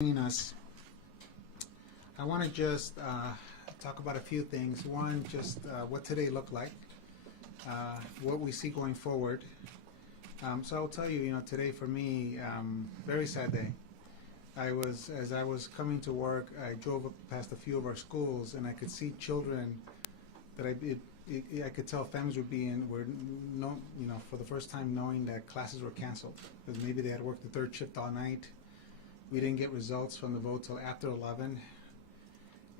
Joining us. I want to just talk about a few things. One, just what today looked like, what we see going forward. So I'll tell you, today for me, very sad day. As I was coming to work, I drove up past a few of our schools, and I could see children that I could tell families were for the first time knowing that classes were canceled because maybe they had worked the third shift all night. We didn't get results from the vote till after 11,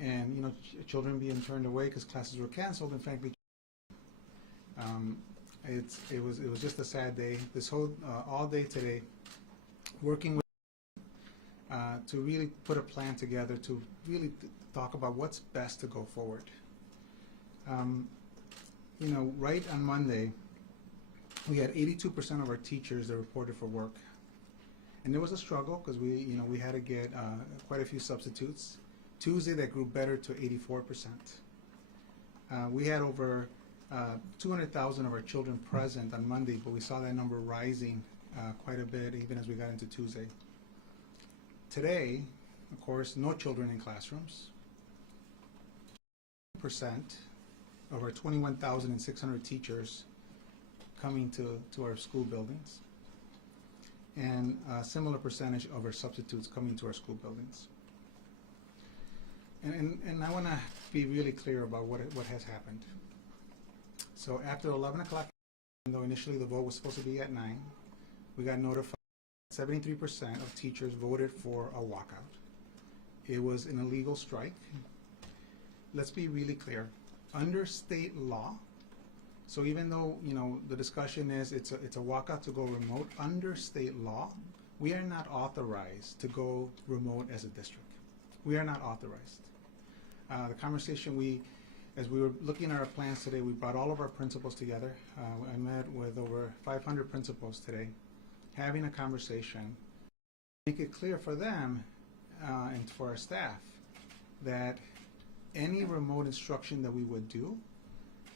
and children being turned away because classes were canceled. And frankly, it was just a sad day. This whole all day today, working with to really put a plan together to really talk about what's best to go forward. Right on Monday, we had 82% of our teachers that reported for work. And there was a struggle because we had to get quite a few substitutes. Tuesday, that grew better to 84%. We had over 200,000 of our children present on Monday, but we saw that number rising quite a bit even as we got into Tuesday. Today, of course, no children in classrooms. Percent of our 21,600 teachers coming to our school buildings, and a similar percentage of our substitutes coming to our school buildings. And I want to be really clear about what has happened. So after 11 o'clock, though initially the vote was supposed to be at 9, we got notified 73% of teachers voted for a walkout. It was an illegal strike. Let's be really clear. Under state law, so even though the discussion is it's a walkout to go remote, under state law, we are not authorized to go remote as a district. We are not authorized. The conversation as we were looking at our plans today, we brought all of our principals together. I met with over 500 principals today, having a conversation, make it clear for them and for our staff that any remote instruction that we would do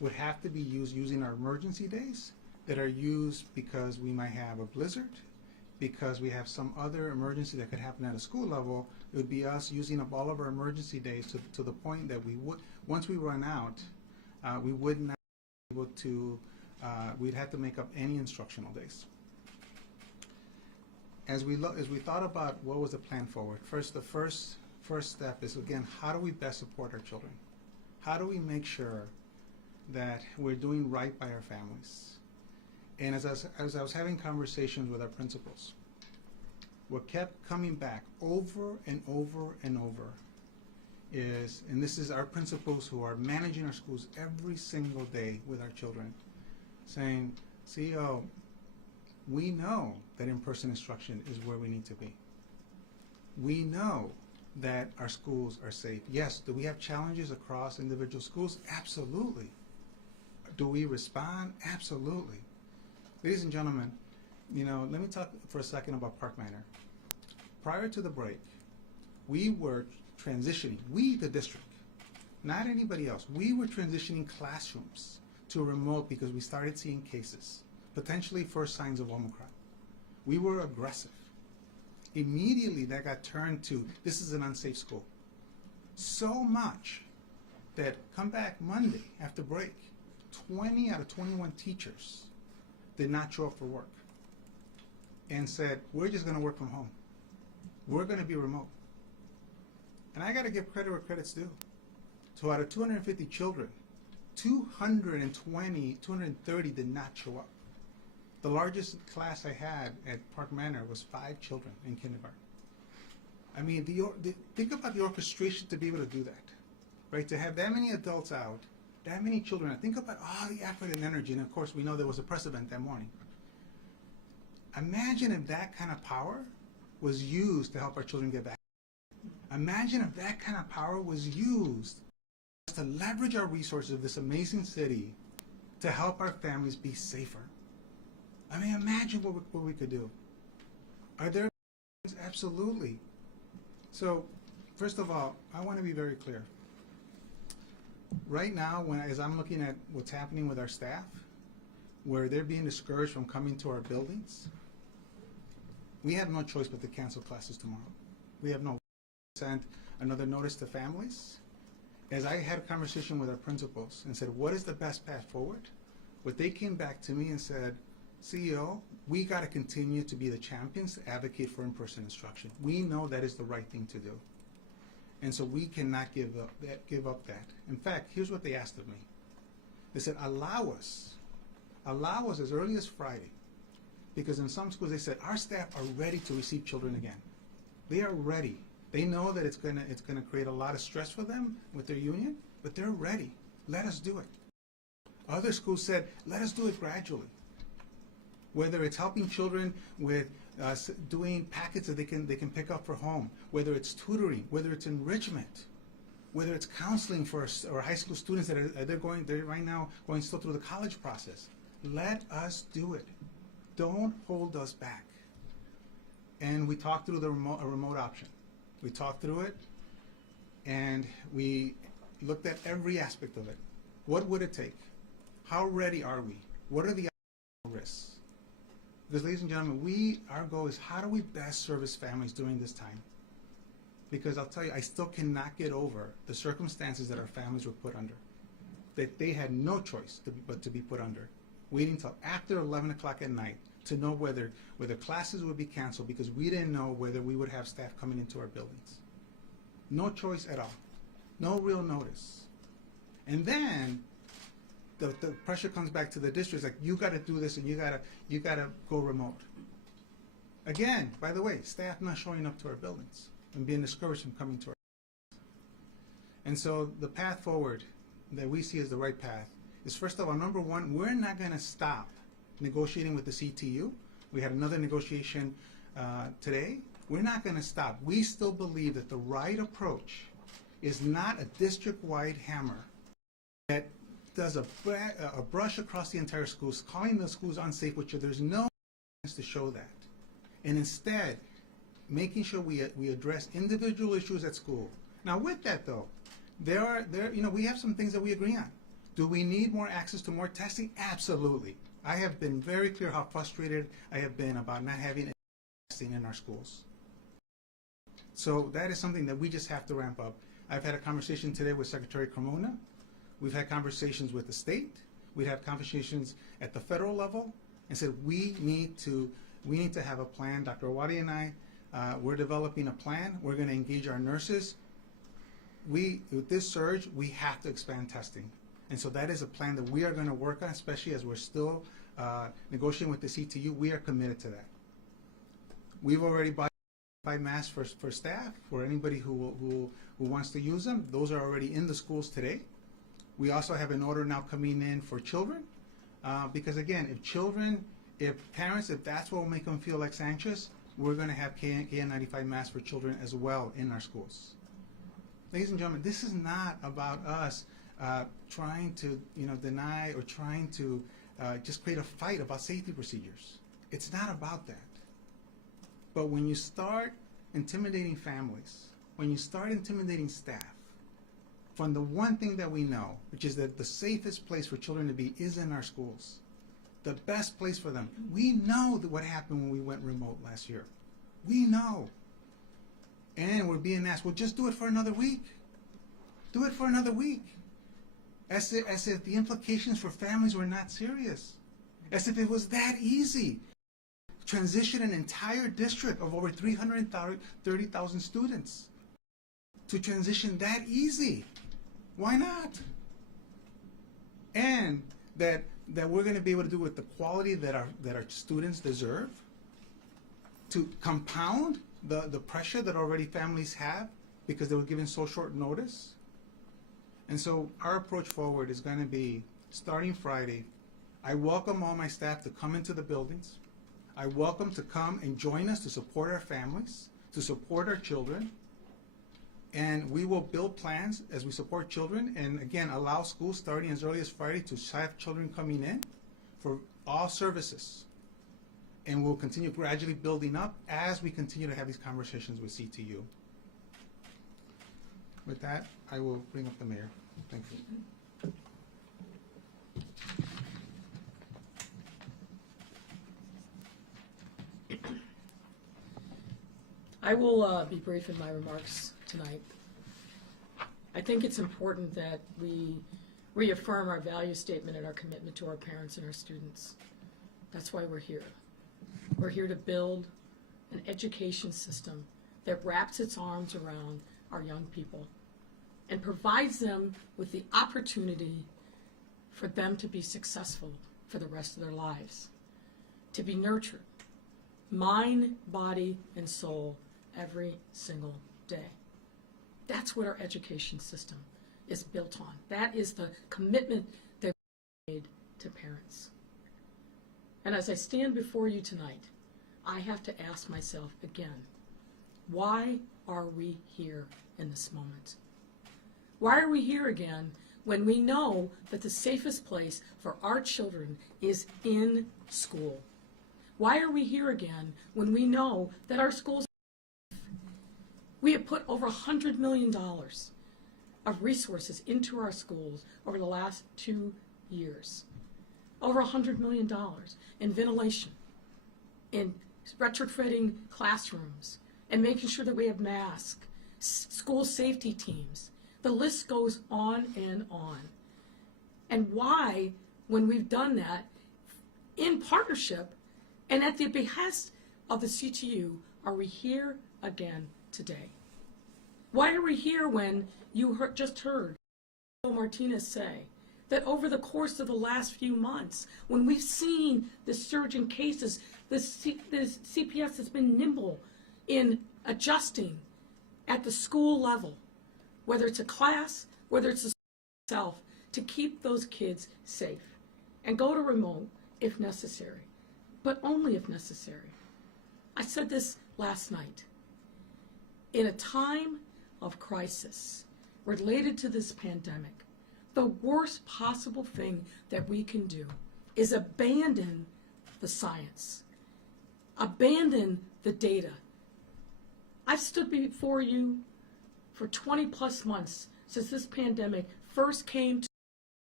would have to be used using our emergency days that are used because we might have a blizzard, because we have some other emergency that could happen at a school level. It would be us using up all of our emergency days to the point that we would, once we run out, we would not be able to, we'd have to make up any instructional days. As we thought about what was the plan forward, the first step is, again, how do we best support our children? How do we make sure that we're doing right by our families? And as I was having conversations with our principals, what kept coming back over and over and over is, and this is our principals who are managing our schools every single day with our children, saying, CEO, we know that in-person instruction is where we need to be. We know that our schools are safe. Yes, do we have challenges across individual schools? Absolutely. Do we respond? Absolutely. Ladies and gentlemen, let me talk for a second about Park Manor. Prior to the break, we were transitioning, we the district, not anybody else, we were transitioning classrooms to remote because we started seeing cases, potentially first signs of Omicron. We were aggressive. Immediately that got turned to, this is an unsafe school. So much that come back Monday after break, 20 out of 21 teachers did not show up for work and said, we're just going to work from home. We're going to be remote. And I got to give credit where credit's due. So out of 250 children, 230 did not show up. The largest class I had at Park Manor was 5 children in kindergarten. I mean, think about the orchestration to be able to do that, right? To have that many adults out, that many children. Think about all the effort and energy. And of course, we know there was a press event that morning. Imagine if that kind of power was used to help our children get back. Imagine if that kind of power was used to leverage our resources of this amazing city to help our families be safer. I mean, imagine what we could do. Are there? Absolutely. So, first of all, I want to be very clear. Right now, as I'm looking at what's happening with our staff, where they're being discouraged from coming to our buildings, we have no choice but to cancel classes tomorrow. sent another notice to families. As I had a conversation with our principals and said, what is the best path forward? What they came back to me and said, CEO, we got to continue to be the champions to advocate for in-person instruction. We know that is the right thing to do. And so we cannot give up that. In fact, here's what they asked of me. They said, allow us as early as Friday, because in some schools they said, our staff are ready to receive children again. They are ready. They know that it's gonna create a lot of stress for them with their union, but they're ready. Let us do it. Other schools said, let us do it gradually. Whether it's helping children with doing packets that they can pick up for home, whether it's tutoring, whether it's enrichment, whether it's counseling for our high school students that they're right now going still through the college process. Let us do it. Don't hold us back. And we talked through a remote option. We talked through it, and we looked at every aspect of it. What would it take? How ready are we? What are the risks? Because, ladies and gentlemen, our goal is how do we best service families during this time? Because I'll tell you, I still cannot get over the circumstances that our families were put under. That they had no choice but to be put under. Waiting till after 11 o'clock at night to know whether classes would be canceled because we didn't know whether we would have staff coming into our buildings. No choice at all. No real notice. And then the pressure comes back to the districts, like, you got to do this and you got to go remote. Again, by the way, staff not showing up to our buildings and being discouraged from coming to our buildings. And so the path forward that we see as the right path is, first of all, number one, we're not going to stop negotiating with the CTU. We had another negotiation today. We're not going to stop. We still believe that the right approach is not a district-wide hammer that does a brush across the entire schools, calling the schools unsafe, which there's no evidence to show that. And instead, making sure we address individual issues at school. Now, with that though, we have some things that we agree on. Do we need more access to more testing? Absolutely. I have been very clear how frustrated I have been about not having testing in our schools. So that is something that we just have to ramp up. I've had a conversation today with Secretary Carmona. We've had conversations with the state. We have conversations at the federal level, and said we need to have a plan. Dr. Awadi and I, we're developing a plan. We're going to engage our nurses. With this surge, we have to expand testing. And so that is a plan that we are going to work on, especially as we're still negotiating with the CTU. We are committed to that. We've already bought masks for staff, for anybody who wants to use them. Those are already in the schools today. We also have an order now coming in for children, because again, if parents, if that's what will make them feel less anxious, we're going to have KN95 masks for children as well in our schools. Ladies and gentlemen, this is not about us trying to deny or trying to just create a fight about safety procedures. It's not about that. But when you start intimidating families, when you start intimidating staff, from the one thing that we know, which is that the safest place for children to be is in our schools. The best place for them. We know that what happened when we went remote last year. We know. And we're being asked, well, just do it for another week. Do it for another week. As if the implications for families were not serious. As if it was that easy. Transition an entire district of over 330,000 students. To transition that easy. Why not? And that we're going to be able to do with the quality that our students deserve, to compound the pressure that already families have because they were given so short notice. And so our approach forward is going to be, starting Friday, I welcome all my staff to come into the buildings. I welcome to come and join us to support our families, to support our children. And we will build plans as we support children, and again, allow schools starting as early as Friday to have children coming in for all services. And we'll continue gradually building up as we continue to have these conversations with CTU. With that, I will bring up the mayor. Thank you. I will be brief in my remarks tonight. I think it's important that we reaffirm our value statement and our commitment to our parents and our students. That's why we're here. We're here to build an education system that wraps its arms around our young people and provides them with the opportunity for them to be successful for the rest of their lives, to be nurtured, mind, body, and soul every single day. That's what our education system is built on. That is the commitment that we made to parents. And as I stand before you tonight, I have to ask myself again, why are we here in this moment? Why are we here again when we know that the safest place for our children is in school? Why are we here again when we know that our schools are safe? We have put over $100 million of resources into our schools over the last 2 years. Over $100 million in ventilation, in retrofitting classrooms, and making sure that we have masks, school safety teams. The list goes on and on. And why, when we've done that, in partnership and at the behest of the CTU, are we here again today? Why are we here when you just heard Martinez say that over the course of the last few months, when we've seen the surge in cases, the CPS has been nimble in adjusting at the school level, whether it's a class, whether it's the school itself, to keep those kids safe and go to remote if necessary, but only if necessary. I said this last night. In a time of crisis related to this pandemic, the worst possible thing that we can do is abandon the science, abandon the data. I've stood before you for 20 plus months since this pandemic first came to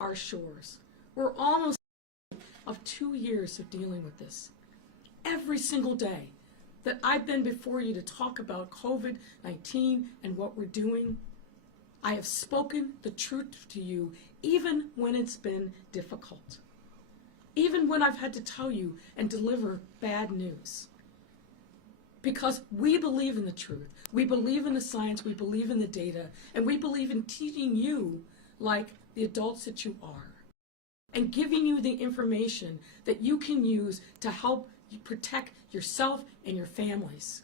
our shores. We're almost of 2 years of dealing with this. Every single day that I've been before you to talk about COVID-19 and what we're doing, I have spoken the truth to you, even when it's been difficult. Even when I've had to tell you and deliver bad news. Because we believe in the truth. We believe in the science, we believe in the data, and we believe in teaching you like the adults that you are. And giving you the information that you can use to help you protect yourself and your families.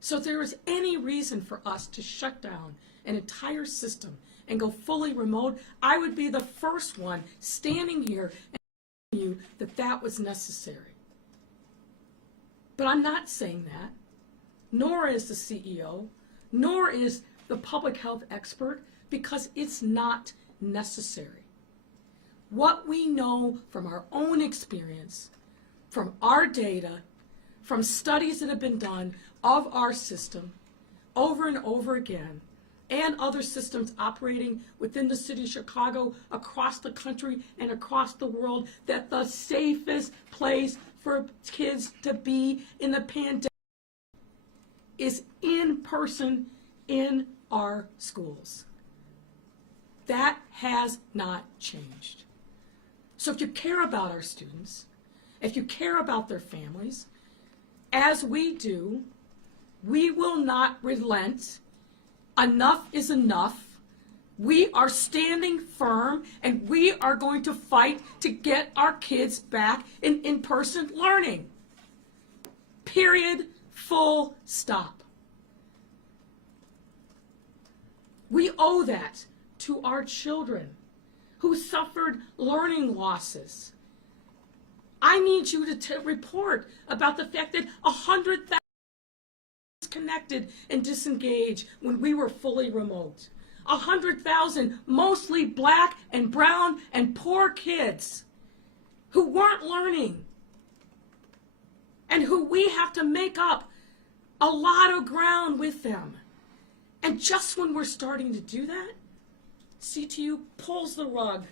So if there is any reason for us to shut down an entire system and go fully remote, I would be the first one standing here and telling you that that was necessary. But I'm not saying that, nor is the CEO, nor is the public health expert, because it's not necessary. What we know from our own experience, from our data, from studies that have been done of our system over and over again, and other systems operating within the city of Chicago, across the country, and across the world, that the safest place for kids to be in the pandemic is in person in our schools. That has not changed. So if you care about our students, if you care about their families, as we do, we will not relent. Enough is enough. We are standing firm, and we are going to fight to get our kids back in in-person learning. Period. Full stop. We owe that to our children who suffered learning losses. I need you to report about the fact that 100,000 disconnected and disengaged when we were fully remote. 100,000 mostly black and brown and poor kids who weren't learning and who we have to make up a lot of ground with them. And just when we're starting to do that, CTU pulls the rug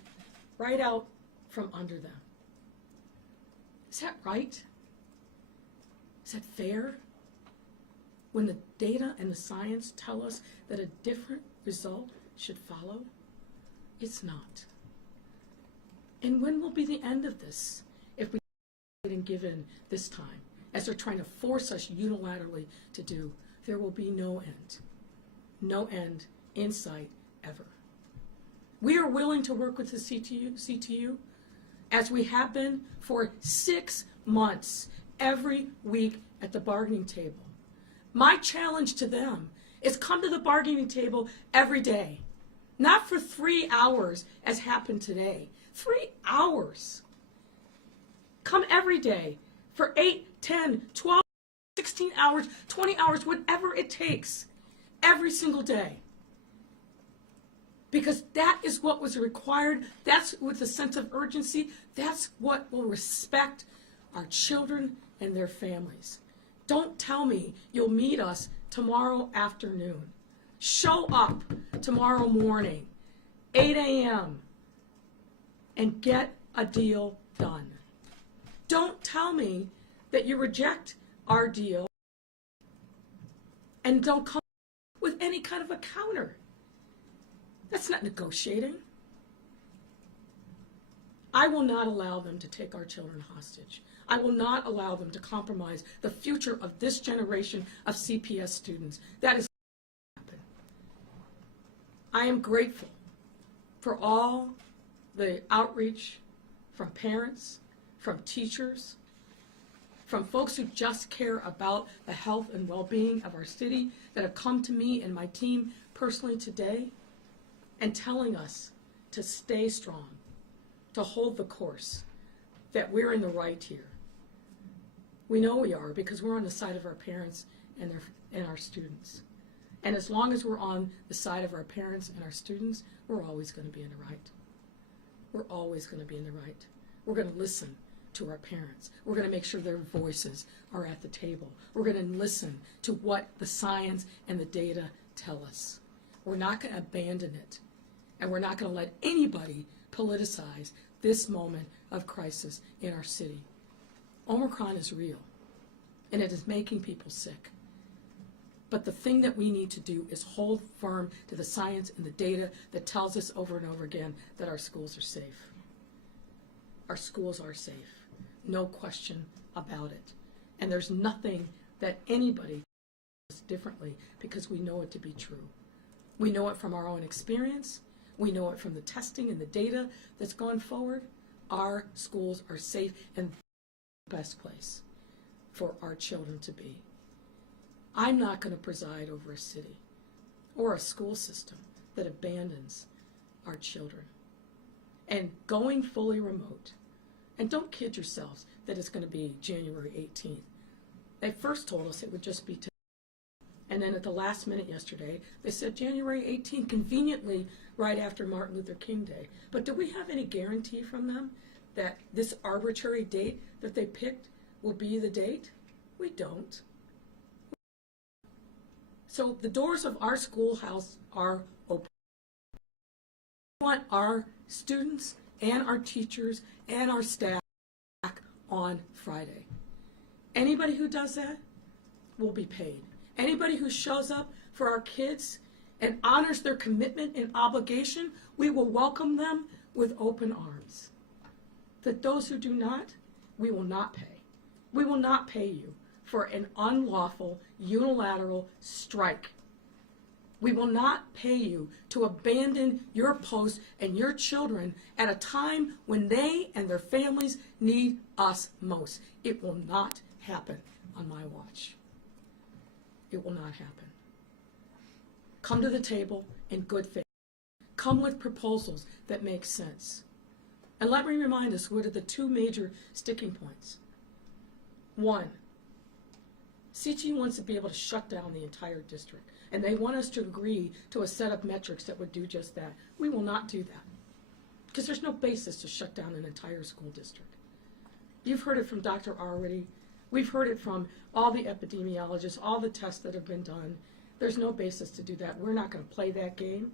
right out from under them. Is that right? Is that fair? when the data and the science tell us that a different result should follow? It's not. And when will be the end of this if we didn't give in this time, as they're trying to force us unilaterally to do? There will be no end. No end in sight ever. We are willing to work with the CTU as we have been for 6 months, every week at the bargaining table. My challenge to them is come to the bargaining table every day, not for 3 hours as happened today. 3 hours. Come every day for 8, 10, 12, 16 hours, 20 hours, whatever it takes, every single day. Because that is what was required. That's with a sense of urgency. That's what will respect our children and their families. Don't tell me you'll meet us tomorrow afternoon. Show up tomorrow morning, 8 a.m., and get a deal done. Don't tell me that you reject our deal and don't come with any kind of a counter. That's not negotiating. I will not allow them to take our children hostage. I will not allow them to compromise the future of this generation of CPS students. That is not going to happen. I am grateful for all the outreach from parents, from teachers, from folks who just care about the health and well-being of our city that have come to me and my team personally today and telling us to stay strong, to hold the course, that we're in the right here. We know we are because we're on the side of our parents and our students. And as long as we're on the side of our parents and our students, we're always going to be in the right. We're always going to be in the right. We're going to listen to our parents. We're going to make sure their voices are at the table. We're going to listen to what the science and the data tell us. We're not going to abandon it. And we're not going to let anybody politicize this moment of crisis in our city. Omicron is real, and it is making people sick. But the thing that we need to do is hold firm to the science and the data that tells us over and over again that our schools are safe. Our schools are safe. No question about it. And there's nothing that anybody does differently because we know it to be true. We know it from our own experience. We know it from the testing and the data that's gone forward. Our schools are safe and the best place for our children to be. I'm not going to preside over a city or a school system that abandons our children. And going fully remote, and don't kid yourselves that it's going to be January 18th. They first told us it would just be today. And then at the last minute yesterday, they said January 18th, conveniently right after Martin Luther King Day. But do we have any guarantee from them that this arbitrary date that they picked will be the date? We don't. So the doors of our schoolhouse are open. We want our students and our teachers and our staff back on Friday. Anybody who does that will be paid. Anybody who shows up for our kids and honors their commitment and obligation, we will welcome them with open arms. That those who do not, we will not pay. We will not pay you for an unlawful, unilateral strike. We will not pay you to abandon your post and your children at a time when they and their families need us most. It will not happen on my watch. It will not happen. Come to the table in good faith. Come with proposals that make sense. And let me remind us what are the two major sticking points. One, CTU wants to be able to shut down the entire district, and they want us to agree to a set of metrics that would do just that. We will not do that because there's no basis to shut down an entire school district. You've heard it from Dr. already. We've heard it from all the epidemiologists, all the tests that have been done. There's no basis to do that. We're not going to play that game.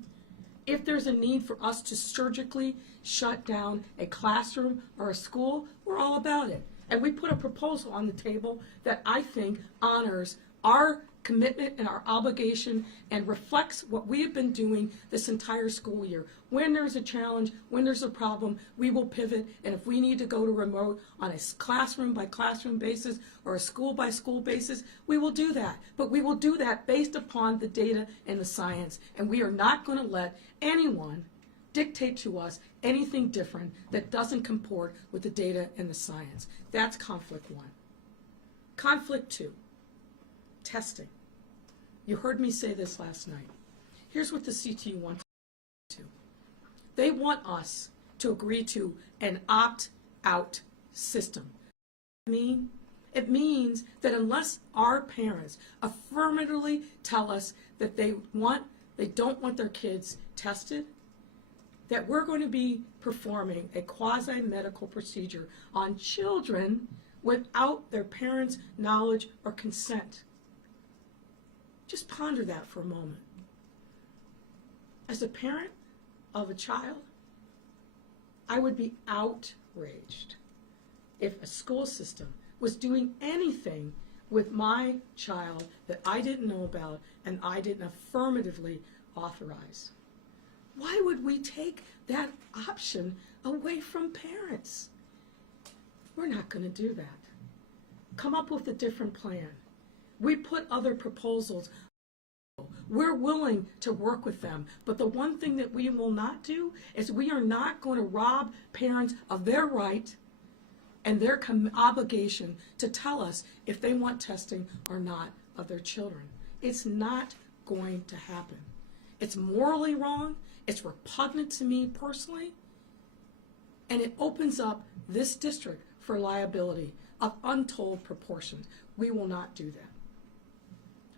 If there's a need for us to surgically shut down a classroom or a school, we're all about it. And we put a proposal on the table that I think honors our commitment and our obligation and reflects what we have been doing this entire school year. When there's a challenge, when there's a problem, we will pivot, and if we need to go to remote on a classroom by classroom basis or a school by school basis, we will do that. But we will do that based upon the data and the science, and we are not going to let anyone dictate to us anything different that doesn't comport with the data and the science. That's conflict one. Conflict two, testing. You heard me say this last night. Here's what the CTU wants to do. They want us to agree to an opt-out system. It means that unless our parents affirmatively tell us that they don't want their kids tested, that we're going to be performing a quasi-medical procedure on children without their parents' knowledge or consent. Just ponder that for a moment. As a parent of a child, I would be outraged if a school system was doing anything with my child that I didn't know about and I didn't affirmatively authorize. Why would we take that option away from parents? We're not going to do that. Come up with a different plan. We put other proposals. We're willing to work with them. But the one thing that we will not do is we are not going to rob parents of their right and their obligation to tell us if they want testing or not of their children. It's not going to happen. It's morally wrong. It's repugnant to me personally. And it opens up this district for liability of untold proportions. We will not do that.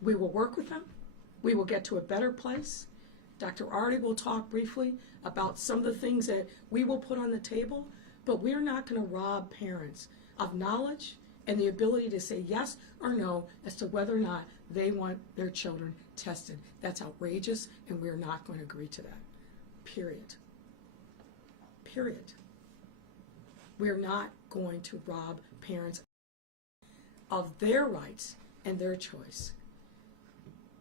We will work with them. We will get to a better place. Dr. Artie will talk briefly about some of the things that we will put on the table, but we're not going to rob parents of knowledge and the ability to say yes or no as to whether or not they want their children tested. That's outrageous, and we're not going to agree to that. Period. Period. We're not going to rob parents of their rights and their choice.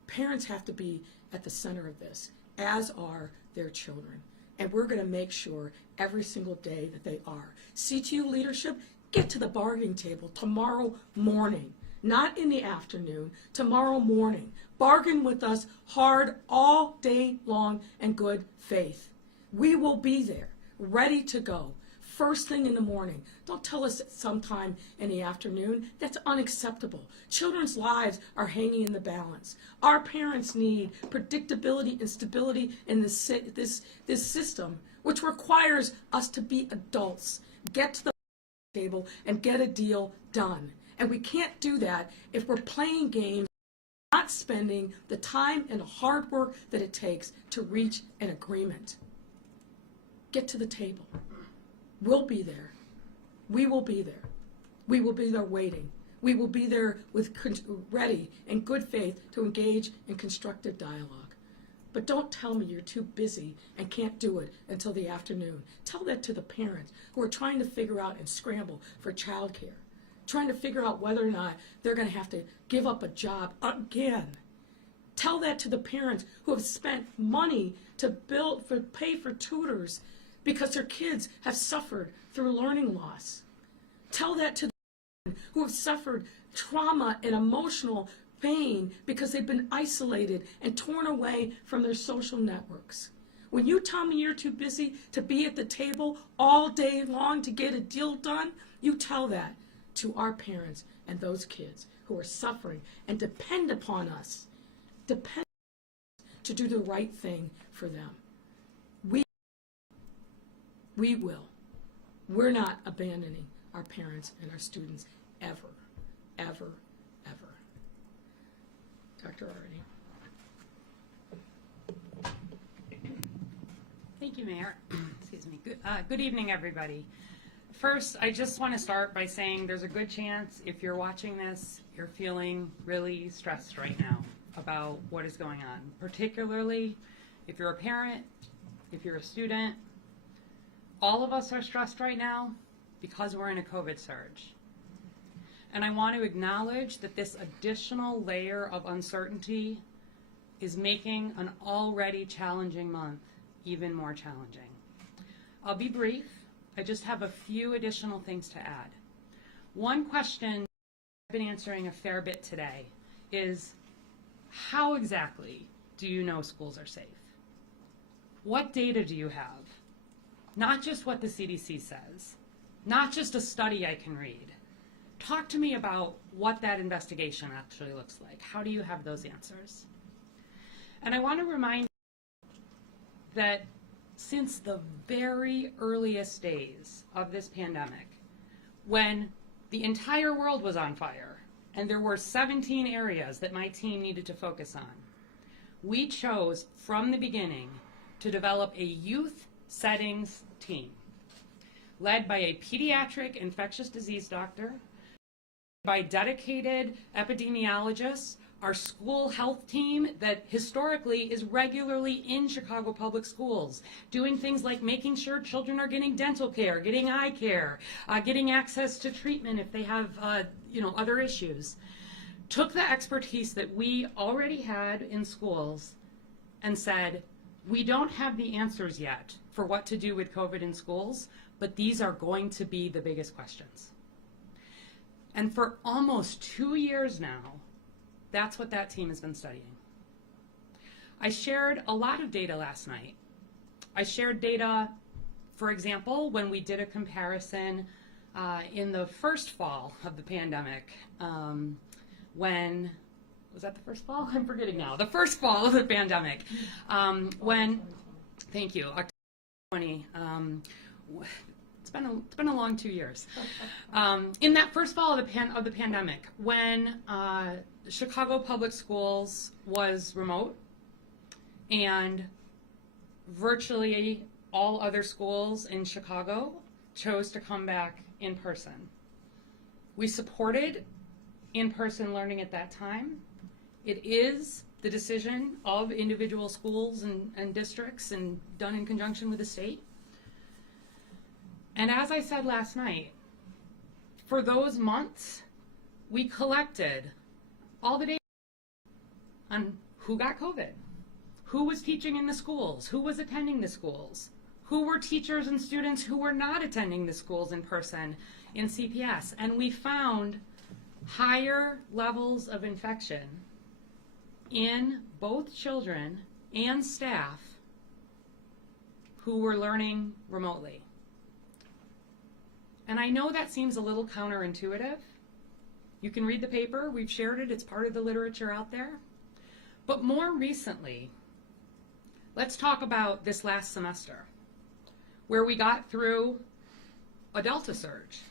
Parents have to be at the center of this, as are their children. And we're going to make sure every single day that they are. CTU leadership, get to the bargaining table tomorrow morning, not in the afternoon, tomorrow morning. Bargain with us hard all day long in good faith. We will be there, ready to go. First thing in the morning. Don't tell us sometime in the afternoon. That's unacceptable. Children's lives are hanging in the balance. Our parents need predictability and stability in this system, which requires us to be adults. Get to the table and get a deal done. And we can't do that if we're playing games, not spending the time and hard work that it takes to reach an agreement. Get to the table. We'll be there. We will be there. We will be there waiting. We will be there with ready and good faith to engage in constructive dialogue. But don't tell me you're too busy and can't do it until the afternoon. Tell that to the parents who are trying to figure out and scramble for childcare, trying to figure out whether or not they're going to have to give up a job again. Tell that to the parents who have spent money to pay for tutors because their kids have suffered through learning loss. Tell that to the parents who have suffered trauma and emotional pain because they've been isolated and torn away from their social networks. When you tell me you're too busy to be at the table all day long to get a deal done, you tell that to our parents and those kids who are suffering and depend upon us to do the right thing for them. We will. We're not abandoning our parents and our students ever, ever, ever. Dr. Artie. Thank you, Mayor. Excuse me. Good evening, everybody. First, I just want to start by saying there's a good chance if you're watching this, you're feeling really stressed right now about what is going on, particularly if you're a parent, if you're a student. All of us are stressed right now because we're in a COVID surge. And I want to acknowledge that this additional layer of uncertainty is making an already challenging month even more challenging. I'll be brief. I just have a few additional things to add. One question I've been answering a fair bit today is, how exactly do you know schools are safe? What data do you have? Not just what the CDC says, not just a study I can read. Talk to me about what that investigation actually looks like. How do you have those answers? And I want to remind you that since the very earliest days of this pandemic, when the entire world was on fire and there were 17 areas that my team needed to focus on, we chose from the beginning to develop a youth settings team led by a pediatric infectious disease doctor, by dedicated epidemiologists, our school health team that historically is regularly in Chicago public schools, doing things like making sure children are getting dental care, getting eye care, getting access to treatment if they have other issues. Took the expertise that we already had in schools and said, we don't have the answers yet for what to do with COVID in schools, but these are going to be the biggest questions. And for almost 2 years now, that's what that team has been studying. I shared a lot of data last night. I shared data, for example, when we did a comparison in the first fall of the pandemic, when, was that the first fall? I'm forgetting now. The first fall of the pandemic, thank you, October 20. It's been a long 2 years. In that first fall of the pandemic, when Chicago Public Schools was remote and virtually all other schools in Chicago chose to come back in person. We supported in-person learning at that time. It is the decision of individual schools and districts and done in conjunction with the state. And as I said last night, for those months, we collected all the data on who got COVID, who was teaching in the schools, who was attending the schools, who were teachers and students who were not attending the schools in person in CPS. And we found higher levels of infection in both children and staff who were learning remotely. And I know that seems a little counterintuitive. You can read the paper, we've shared it, it's part of the literature out there. But more recently, let's talk about this last semester, where we got through a Delta surge.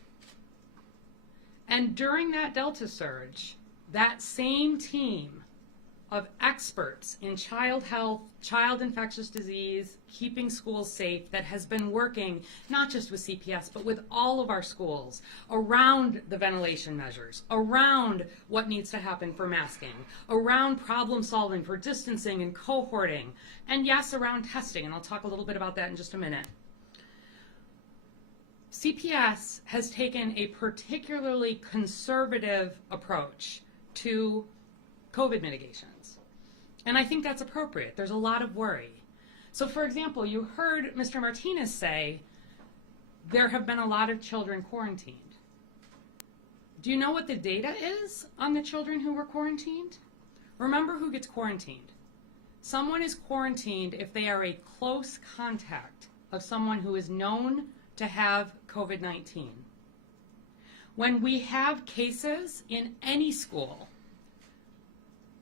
And during that Delta surge, that same team of experts in child health, child infectious disease, keeping schools safe, that has been working not just with CPS, but with all of our schools around the ventilation measures, around what needs to happen for masking, around problem solving for distancing and cohorting, and yes, around testing, and I'll talk a little bit about that in just a minute. CPS has taken a particularly conservative approach to COVID mitigations. And I think that's appropriate. There's a lot of worry. So for example, you heard Mr. Martinez say there have been a lot of children quarantined. Do you know what the data is on the children who were quarantined? Remember who gets quarantined. Someone is quarantined if they are a close contact of someone who is known to have COVID-19. When we have cases in any school,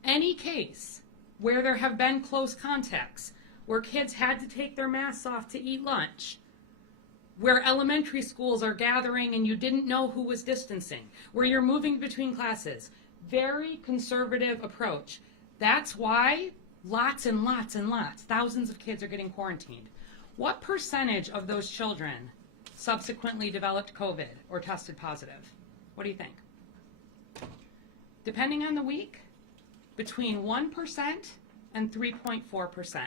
any case where there have been close contacts, where kids had to take their masks off to eat lunch, where elementary schools are gathering and you didn't know who was distancing, where you're moving between classes, very conservative approach. That's why lots and lots and lots, thousands of kids are getting quarantined. What percentage of those children subsequently developed COVID or tested positive? What do you think? Depending on the week, between 1% and 3.4%.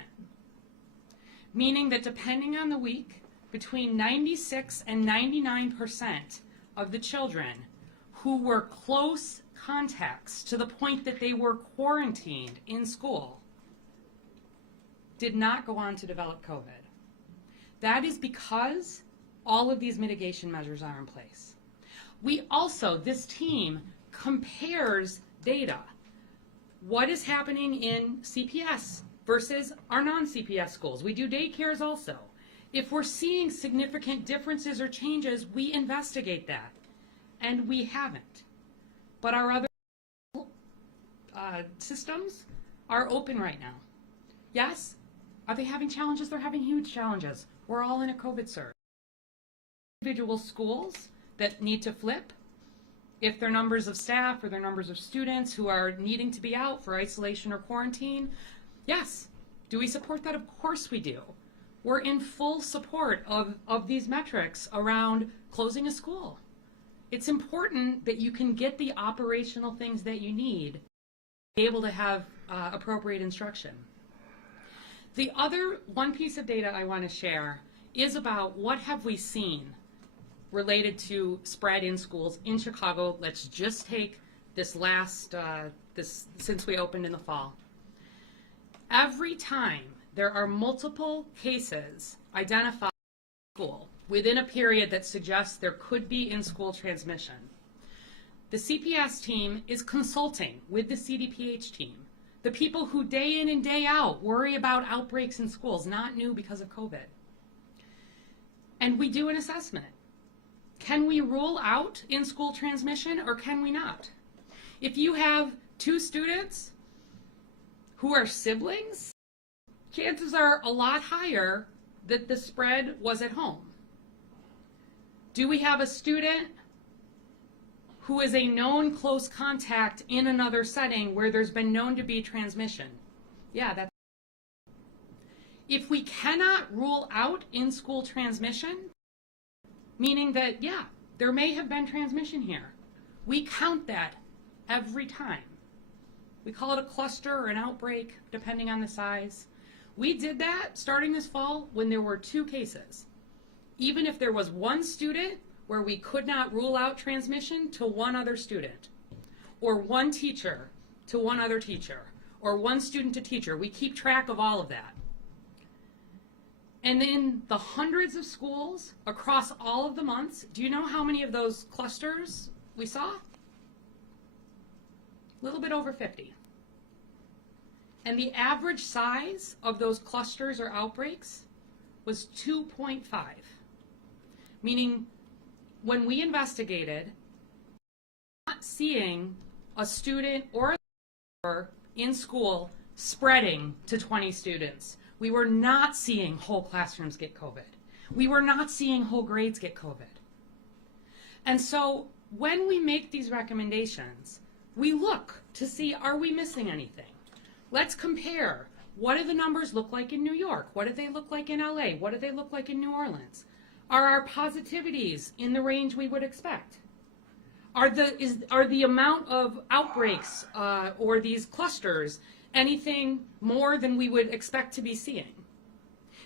Meaning that depending on the week, between 96 and 99% of the children who were close contacts to the point that they were quarantined in school did not go on to develop COVID. That is because all of these mitigation measures are in place. We also, this team compares data. What is happening in CPS versus our non-CPS schools? We do daycares also. If we're seeing significant differences or changes, we investigate that. And we haven't. But our other systems are open right now. Yes, are they having challenges? They're having huge challenges. We're all in a COVID surge. Individual schools that need to flip, if their numbers of staff or their numbers of students who are needing to be out for isolation or quarantine, yes. Do we support that? Of course we do. We're in full support of these metrics around closing a school. It's important that you can get the operational things that you need to be able to have appropriate instruction. The other one piece of data I want to share is about what have we seen related to spread in schools in Chicago. Let's just take this last, since we opened in the fall. Every time there are multiple cases identified in school within a period that suggests there could be in-school transmission, the CPS team is consulting with the CDPH team, the people who day in and day out worry about outbreaks in schools, not new because of COVID. And we do an assessment. Can we rule out in-school transmission or can we not? If you have two students who are siblings, chances are a lot higher that the spread was at home. Do we have a student who is a known close contact in another setting where there's been known to be transmission? Yeah, that's. If we cannot rule out in-school transmission, meaning that, yeah, there may have been transmission here, we count that every time. We call it a cluster or an outbreak, depending on the size. We did that starting this fall when there were 2 cases. Even if there was one student where we could not rule out transmission to one other student, or one teacher to one other teacher, or one student to teacher, we keep track of all of that. And in the hundreds of schools across all of the months, do you know how many of those clusters we saw? A little bit over 50. And the average size of those clusters or outbreaks was 2.5. Meaning, when we investigated, not seeing a student or a teacher in school spreading to 20 students. We were not seeing whole classrooms get COVID. We were not seeing whole grades get COVID. And so when we make these recommendations, we look to see, are we missing anything? Let's compare. What do the numbers look like in New York? What do they look like in LA? What do they look like in New Orleans? Are our positivities in the range we would expect? Are the amount of outbreaks or these clusters anything more than we would expect to be seeing?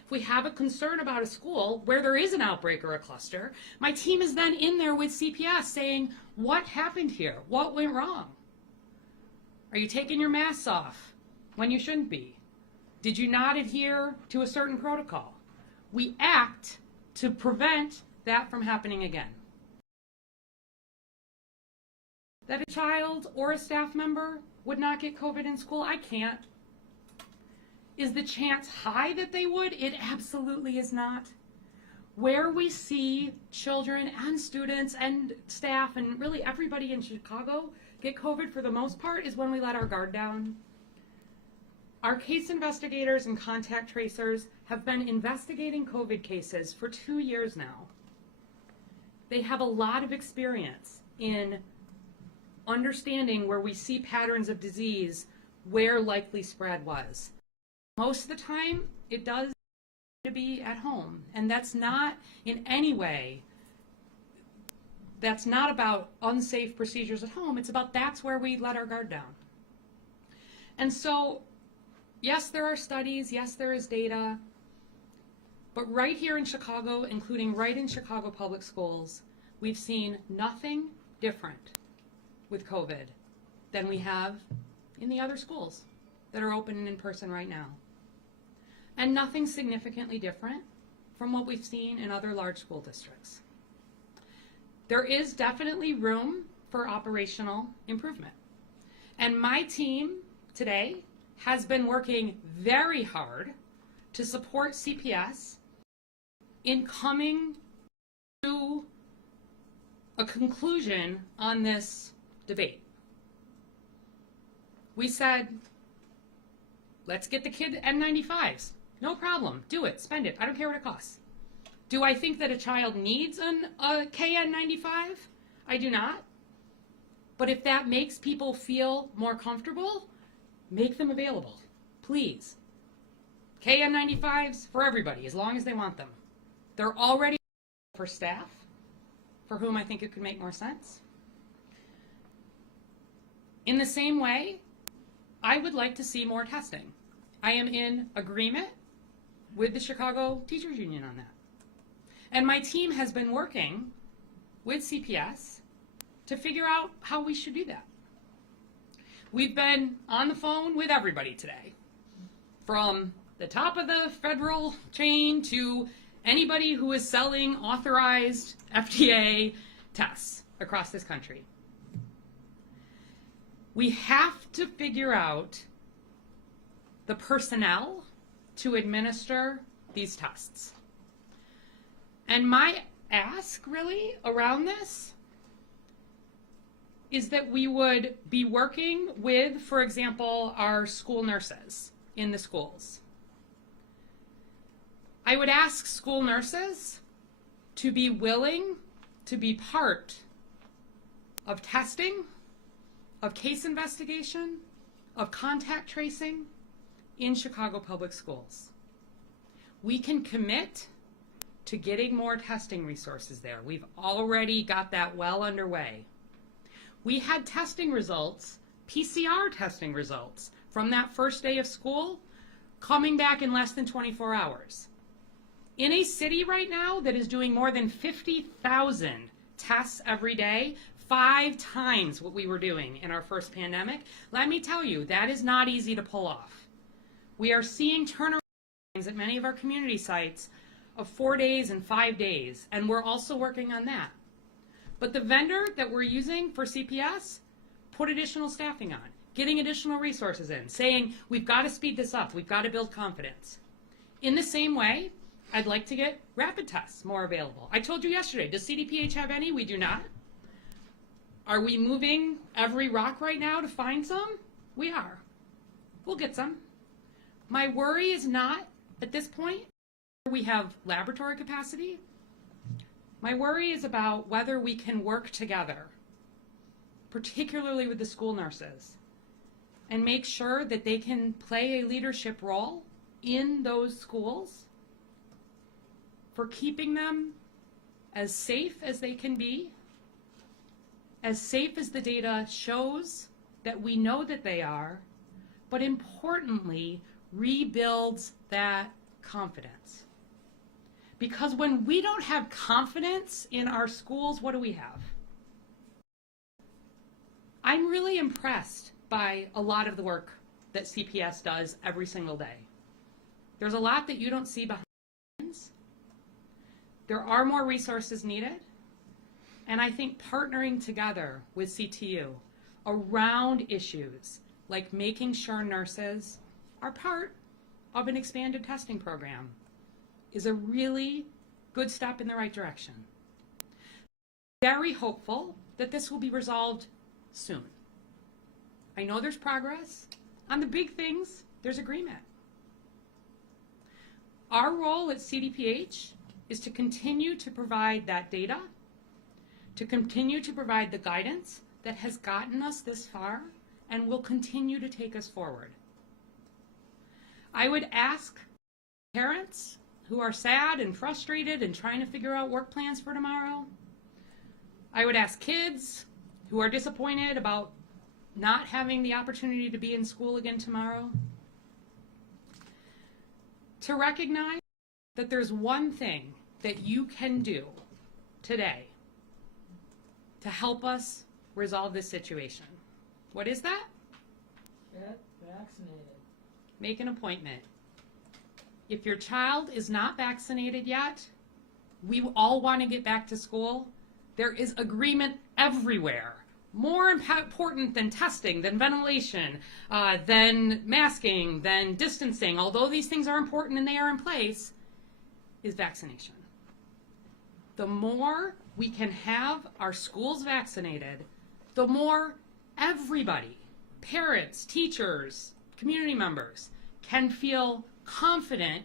If we have a concern about a school where there is an outbreak or a cluster, my team is then in there with CPS saying, what happened here? What went wrong? Are you taking your masks off when you shouldn't be? Did you not adhere to a certain protocol? We act to prevent that from happening again. That a child or a staff member would not get COVID in school, I can't. Is the chance high that they would? It absolutely is not. Where we see children and students and staff and really everybody in Chicago get COVID for the most part is when we let our guard down. Our case investigators and contact tracers have been investigating COVID cases for 2 years now. They have a lot of experience in understanding where we see patterns of disease, where likely spread was. Most of the time, it does to be at home, and that's not in any way, that's not about unsafe procedures at home, it's about that's where we let our guard down. And so, yes, there are studies, yes, there is data, but right here in Chicago, including right in Chicago Public Schools, we've seen nothing different with COVID than we have in the other schools that are open in person right now. And nothing significantly different from what we've seen in other large school districts. There is definitely room for operational improvement. And my team today has been working very hard to support CPS in coming to a conclusion on this debate. We said, let's get the kid N95s. No problem. Do it. Spend it. I don't care what it costs. Do I think that a child needs a KN95? I do not. But if that makes people feel more comfortable, make them available. Please. KN95s for everybody, as long as they want them. They're already for staff, for whom I think it could make more sense. In the same way, I would like to see more testing. I am in agreement with the Chicago Teachers Union on that. And my team has been working with CPS to figure out how we should do that. We've been on the phone with everybody today, from the top of the federal chain to anybody who is selling authorized FDA tests across this country. We have to figure out the personnel to administer these tests. And my ask really around this is that we would be working with, for example, our school nurses in the schools. I would ask school nurses to be willing to be part of testing, of case investigation, of contact tracing in Chicago Public Schools. We can commit to getting more testing resources there. We've already got that well underway. We had testing results, PCR testing results, from that first day of school coming back in less than 24 hours. In a city right now that is doing more than 50,000 tests every day, 5 times what we were doing in our first pandemic, let me tell you, that is not easy to pull off. We are seeing turnaround times at many of our community sites of 4 days and 5 days, and we're also working on that. But the vendor that we're using for CPS put additional staffing on, getting additional resources in, saying we've got to speed this up, we've got to build confidence. In the same way, I'd like to get rapid tests more available. I told you yesterday, does CDPH have any? We do not. Are we moving every rock right now to find some? We are. We'll get some. My worry is not, at this point, we have laboratory capacity. My worry is about whether we can work together, particularly with the school nurses, and make sure that they can play a leadership role in those schools for keeping them as safe as they can be, as safe as the data shows that we know that they are, but importantly, rebuilds that confidence. Because when we don't have confidence in our schools, what do we have? I'm really impressed by a lot of the work that CPS does every single day. There's a lot that you don't see behind the scenes. There are more resources needed, and I think partnering together with CTU around issues like making sure nurses are part of an expanded testing program is a really good step in the right direction. Very hopeful that this will be resolved soon. I know there's progress. On the big things, there's agreement. Our role at CDPH is to continue to provide that data, to continue to provide the guidance that has gotten us this far and will continue to take us forward. I would ask parents who are sad and frustrated and trying to figure out work plans for tomorrow. I would ask kids who are disappointed about not having the opportunity to be in school again tomorrow to recognize that there's one thing that you can do today to help us resolve this situation. What is that? Get vaccinated. Make an appointment. If your child is not vaccinated yet, we all want to get back to school. There is agreement everywhere. More important than testing, than ventilation, than masking, than distancing, although these things are important and they are in place, is vaccination. The more we can have our schools vaccinated, the more everybody, parents, teachers, community members, can feel confident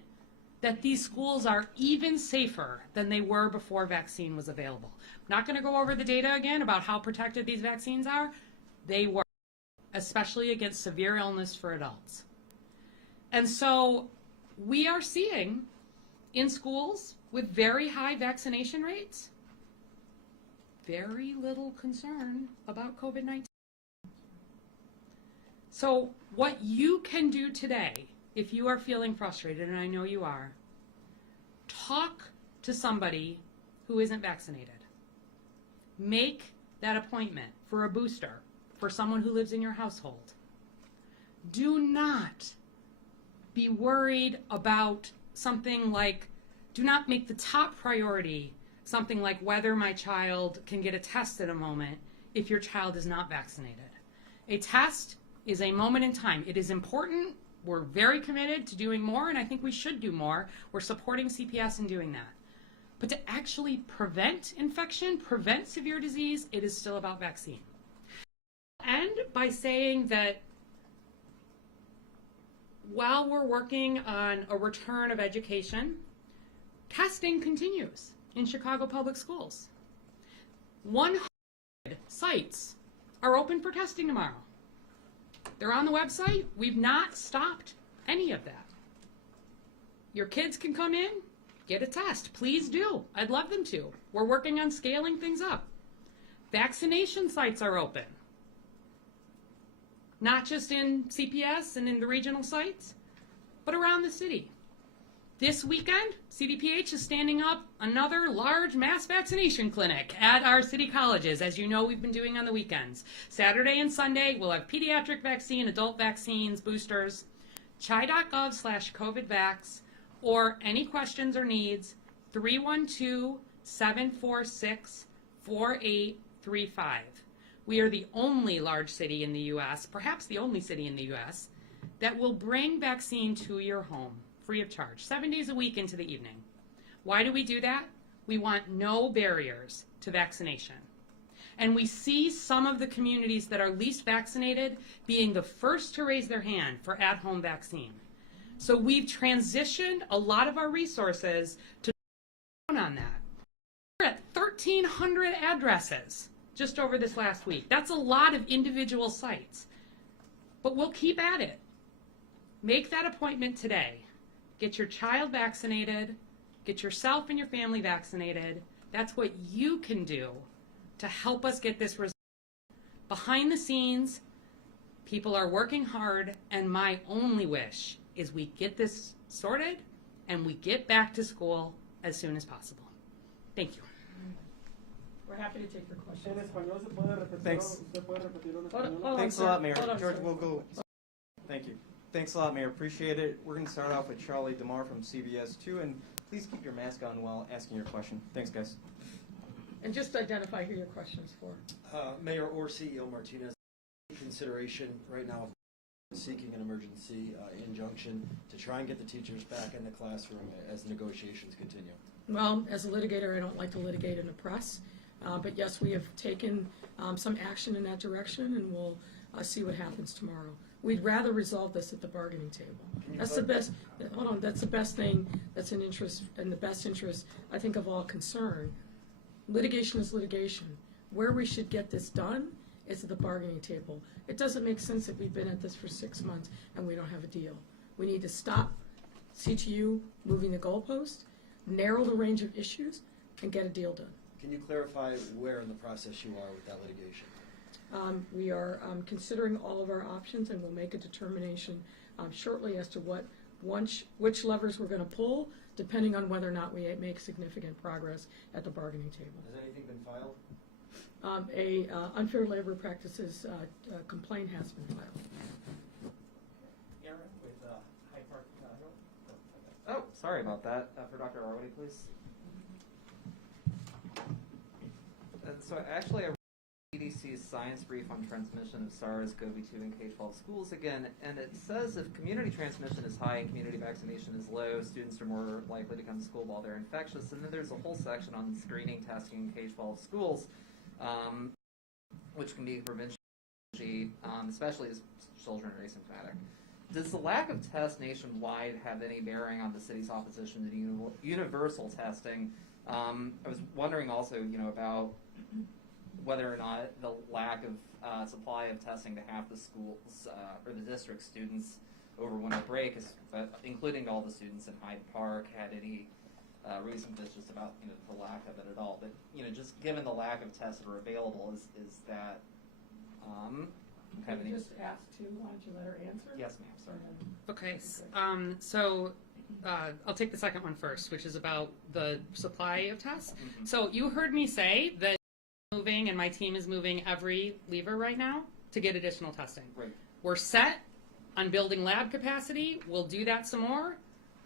that these schools are even safer than they were before vaccine was available. I'm not going to go over the data again about how protected these vaccines are. They were, especially against severe illness for adults. And so we are seeing in schools with very high vaccination rates, very little concern about COVID-19. So what you can do today, if you are feeling frustrated, and I know you are, talk to somebody who isn't vaccinated. Make that appointment for a booster for someone who lives in your household. Do not be worried about something like, do not make the top priority something like whether my child can get a test at a moment if your child is not vaccinated. A test is a moment in time. It is important. We're very committed to doing more, and I think we should do more. We're supporting CPS in doing that. But to actually prevent infection, prevent severe disease, it is still about vaccine. And by saying that while we're working on a return of education, testing continues in Chicago Public Schools. 100 sites are open for testing tomorrow. They're on the website. We've not stopped any of that. Your kids can come in, get a test. Please do. I'd love them to. We're working on scaling things up. Vaccination sites are open. Not just in CPS and in the regional sites, but around the city. This weekend, CDPH is standing up another large mass vaccination clinic at our city colleges, as you know we've been doing on the weekends. Saturday and Sunday, we'll have pediatric vaccine, adult vaccines, boosters. Chi.gov/COVIDvax, or any questions or needs, 312-746-4835. We are the only large city in the U.S., perhaps the only city in the U.S., that will bring vaccine to your home free of charge, 7 days a week into the evening. Why do we do that? We want no barriers to vaccination. And we see some of the communities that are least vaccinated being the first to raise their hand for at-home vaccine. So we've transitioned a lot of our resources to on that. We're at 1,300 addresses just over this last week. That's a lot of individual sites. But we'll keep at it. Make that appointment today. Get your child vaccinated. Get yourself and your family vaccinated. That's what you can do to help us get this result. Behind the scenes, people are working hard, and my only wish is we get this sorted and we get back to school as soon as possible. Thank you. We're happy to take your questions. Thanks. Hold on, Thanks a sir. lot, Mayor. Hold on, George, sir. we'll go. Thank you. Thanks a lot, Mayor. Appreciate it. We're going to start off with Charlie DeMar from CBS 2, and please keep your mask on while asking your question. Thanks, guys. And just identify who your question's for. Mayor or CEO Martinez, consideration right now seeking an emergency injunction to try and get the teachers back in the classroom as negotiations continue. Well, as a litigator, I don't like to litigate in the press, but yes, we have taken some action in that direction, and we'll see what happens tomorrow. We'd rather resolve this at the bargaining table. That's the best. Hold on. That's the best thing. That's in the best interest, I think, of all concerned. Litigation is litigation. Where we should get this done is at the bargaining table. It doesn't make sense that we've been at this for 6 months and we don't have a deal. We need to stop CTU moving the goalpost, narrow the range of issues, and get a deal done. Can you clarify where in the process you are with that litigation? We are considering all of our options, and we'll make a determination shortly as to which levers we're going to pull, depending on whether or not we make significant progress at the bargaining table. Has anything been filed? unfair labor practices complaint has been filed. Aaron with Hyde Park. Oh, sorry about that. For Dr. Arwady, please. So actually, I read CDC's science brief on transmission of SARS-CoV-2 in K-12 schools again, and it says if community transmission is high and community vaccination is low, students are more likely to come to school while they're infectious. And then there's a whole section on screening testing in K-12 schools, which can be prevention, especially as children are asymptomatic. Does the lack of tests nationwide have any bearing on the city's opposition to universal testing? I was wondering also, about whether or not the lack of supply of testing to half the schools or the district students over winter break, including all the students in Hyde Park, had any reason for this, just about the lack of it at all. But just given the lack of tests that are available, is that You just asked to. Why don't you let her answer? Yes, ma'am. Sorry. Okay, so I'll take the second one first, which is about the supply of tests. Mm-hmm. So you heard me say that moving and my team is moving every lever right now to get additional testing. Right. We're set on building lab capacity. We'll do that some more.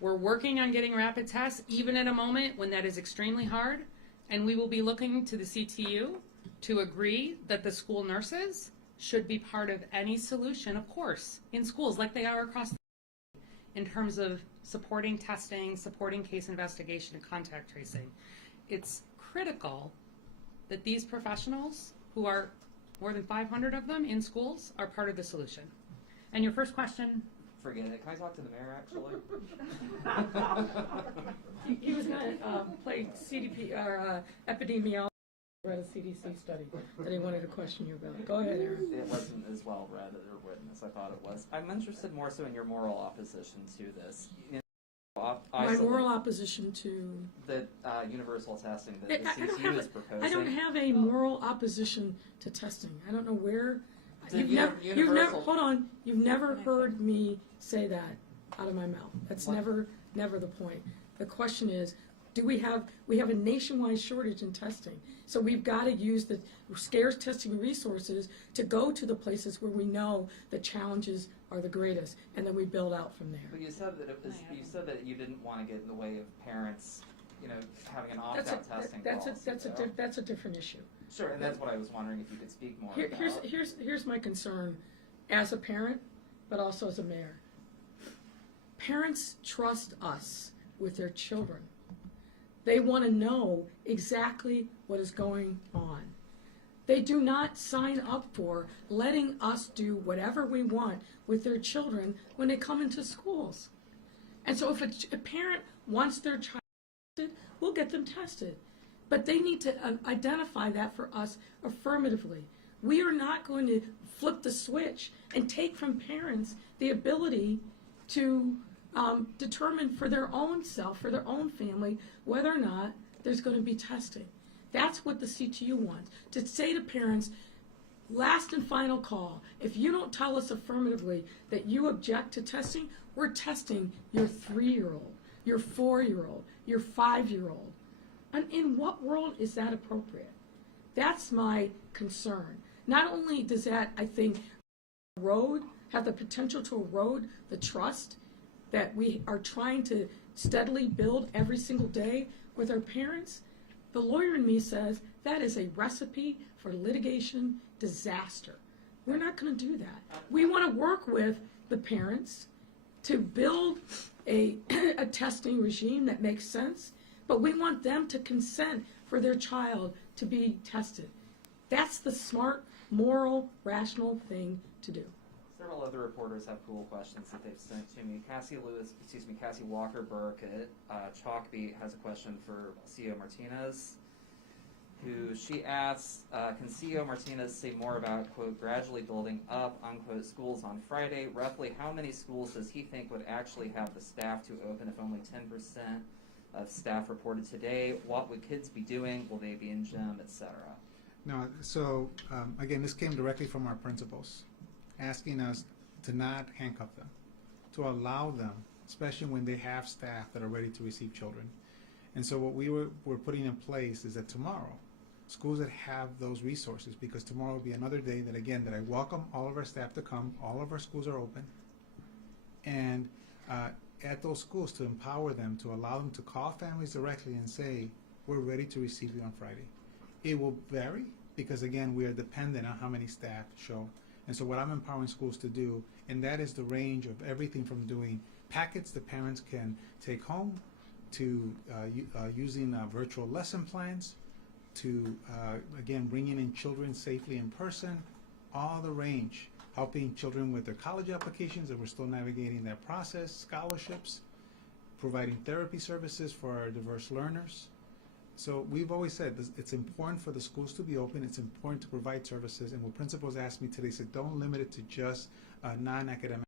We're working on getting rapid tests, even at a moment when that is extremely hard. And we will be looking to the CTU to agree that the school nurses should be part of any solution, of course, in schools like they are across the country, in terms of supporting testing, supporting case investigation, and contact tracing. It's critical that these professionals, who are more than 500 of them in schools, are part of the solution. And your first question? Forget it. Can I talk to the mayor, actually? He was going to play CDP or epidemiology. Read a CDC study that he wanted to question you about. Go ahead, Aaron. It wasn't as well read or written as I thought it was. I'm interested more so in your moral opposition to this. My moral opposition to the universal testing that the CCU is proposing. I don't have a moral opposition to testing. I don't know where. You've never. Hold on. You've never heard me say that out of my mouth. That's never the point. The question is, we have a nationwide shortage in testing. So we've got to use the scarce testing resources to go to the places where we know the challenges are the greatest, and then we build out from there. But you said that you didn't want to get in the way of parents, having an opt-out testing policy. That's a different issue. Sure, and that's what I was wondering if you could speak more about. Here's my concern as a parent, but also as a mayor. Parents trust us with their children. They want to know exactly what is going on. They do not sign up for letting us do whatever we want with their children when they come into schools. And so if a parent wants their child tested, we'll get them tested. But they need to identify that for us affirmatively. We are not going to flip the switch and take from parents the ability to determine for their own self, for their own family, whether or not there's going to be testing. That's what the CTU wants. To say to parents, last and final call, if you don't tell us affirmatively that you object to testing, we're testing your 3-year-old, your 4-year-old, your 5-year-old. And in what world is that appropriate? That's my concern. Not only does that, I think, have the potential to erode the trust that we are trying to steadily build every single day with our parents, the lawyer in me says that is a recipe for litigation disaster. We're not going to do that. We want to work with the parents to build a testing regime that makes sense, but we want them to consent for their child to be tested. That's the smart, moral, rational thing to do. Several other reporters have cool questions that they've sent to me. Cassie Walker-Burke at Chalkbeat has a question for CEO Martinez, who she asks, can CEO Martinez say more about, quote, gradually building up, unquote, schools on Friday? Roughly how many schools does he think would actually have the staff to open if only 10% of staff reported today? What would kids be doing? Will they be in gym, etc.? No, so again, this came directly from our principals, asking us to not handcuff them, to allow them, especially when they have staff that are ready to receive children. And so what we're putting in place is that tomorrow, schools that have those resources, because tomorrow will be another day that, again, that I welcome all of our staff to come. All of our schools are open. And at those schools, to empower them, to allow them to call families directly and say, we're ready to receive you on Friday. It will vary because, again, we are dependent on how many staff show. And so what I'm empowering schools to do, and that is the range of everything from doing packets that parents can take home, to using virtual lesson plans, to, again, bringing in children safely in person, all the range, helping children with their college applications that we're still navigating that process, scholarships, providing therapy services for our diverse learners. So we've always said this, it's important for the schools to be open, it's important to provide services, and what principals asked me today said, don't limit it to just non-academic,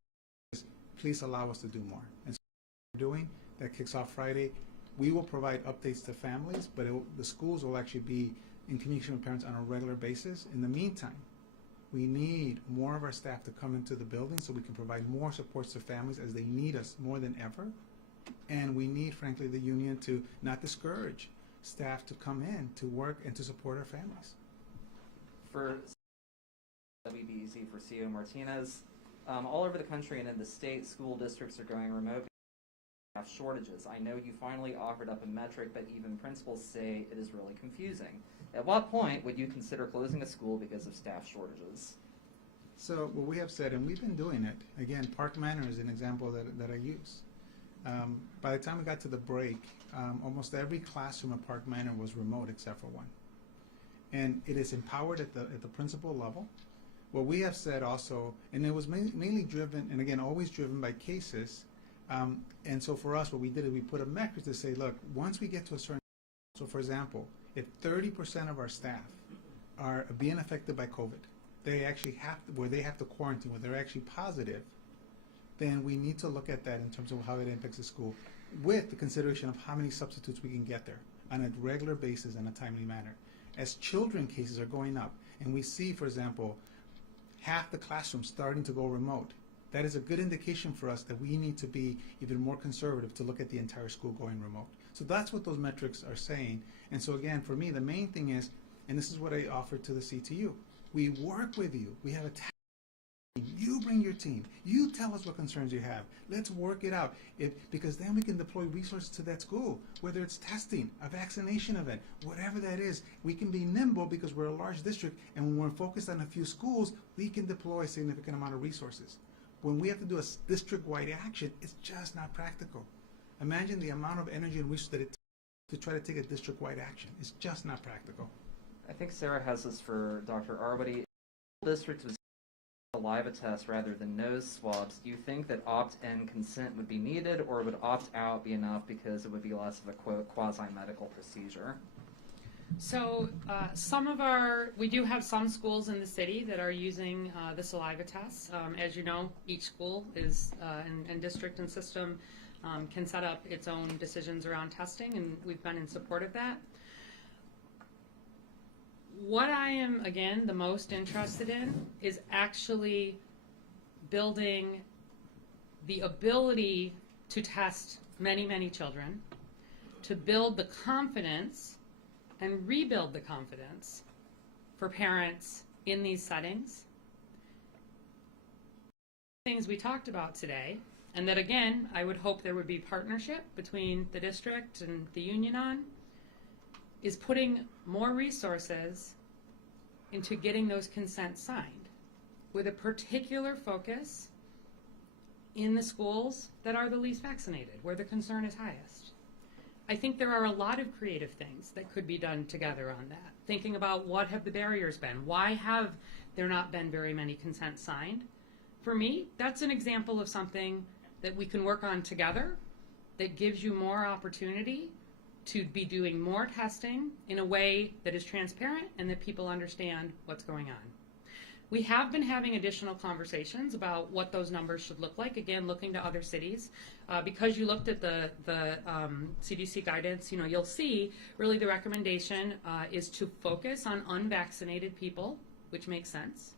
please allow us to do more. And so what we're doing, that kicks off Friday. We will provide updates to families, but the schools will actually be in communication with parents on a regular basis. In the meantime, we need more of our staff to come into the building so we can provide more supports to families as they need us more than ever. And we need, frankly, the union to not discourage staff to come in to work and to support our families. For WBEZ, for CEO Martinez, all over the country and in the state, school districts are going remote because of shortages. I know you finally offered up a metric, but even principals say it is really confusing. At what point would you consider closing a school because of staff shortages? So what we have said, and we've been doing it, again, Park Manor is an example that I use. By the time we got to the break, almost every classroom at Park Manor was remote except for one. And it is empowered at the principal level. What we have said also, and it was mainly driven, and again, always driven by cases. And so for us, what we did is we put a metric to say, look, once we get to a certain, so for example, if 30% of our staff are being affected by COVID, they actually have to, where they have to quarantine, where they're actually positive, then we need to look at that in terms of how it impacts the school, with the consideration of how many substitutes we can get there on a regular basis in a timely manner. As children cases are going up, and we see, for example, half the classrooms starting to go remote, that is a good indication for us that we need to be even more conservative to look at the entire school going remote. So that's what those metrics are saying. And so again, for me, the main thing is, and this is what I offer to the CTU, we work with you. We have a task. You bring your team. You tell us what concerns you have. Let's work it out. Because then we can deploy resources to that school, whether it's testing, a vaccination event, whatever that is. We can be nimble because we're a large district, and when we're focused on a few schools, we can deploy a significant amount of resources. When we have to do a district-wide action, it's just not practical. Imagine the amount of energy and resources that it takes to try to take a district-wide action. It's just not practical. I think Sarah has this for Dr. Arbity. If the school district was saliva test rather than nose swabs, do you think that opt-in consent would be needed, or would opt-out be enough because it would be less of a, quote, quasi-medical procedure? So we do have some schools in the city that are using the saliva tests. As you know, each school is, and district and system can set up its own decisions around testing, and we've been in support of that. What I am, again, the most interested in is actually building the ability to test many, many children, to build the confidence and rebuild the confidence for parents in these settings. Things we talked about today, and that again, I would hope there would be partnership between the district and the union on, is putting more resources into getting those consents signed with a particular focus in the schools that are the least vaccinated, where the concern is highest. I think there are a lot of creative things that could be done together on that. Thinking about what have the barriers been? Why have there not been very many consents signed? For me, that's an example of something that we can work on together that gives you more opportunity to be doing more testing in a way that is transparent and that people understand what's going on. We have been having additional conversations about what those numbers should look like, again, looking to other cities. Because you looked at the CDC guidance, you'll see really the recommendation is to focus on unvaccinated people, which makes sense.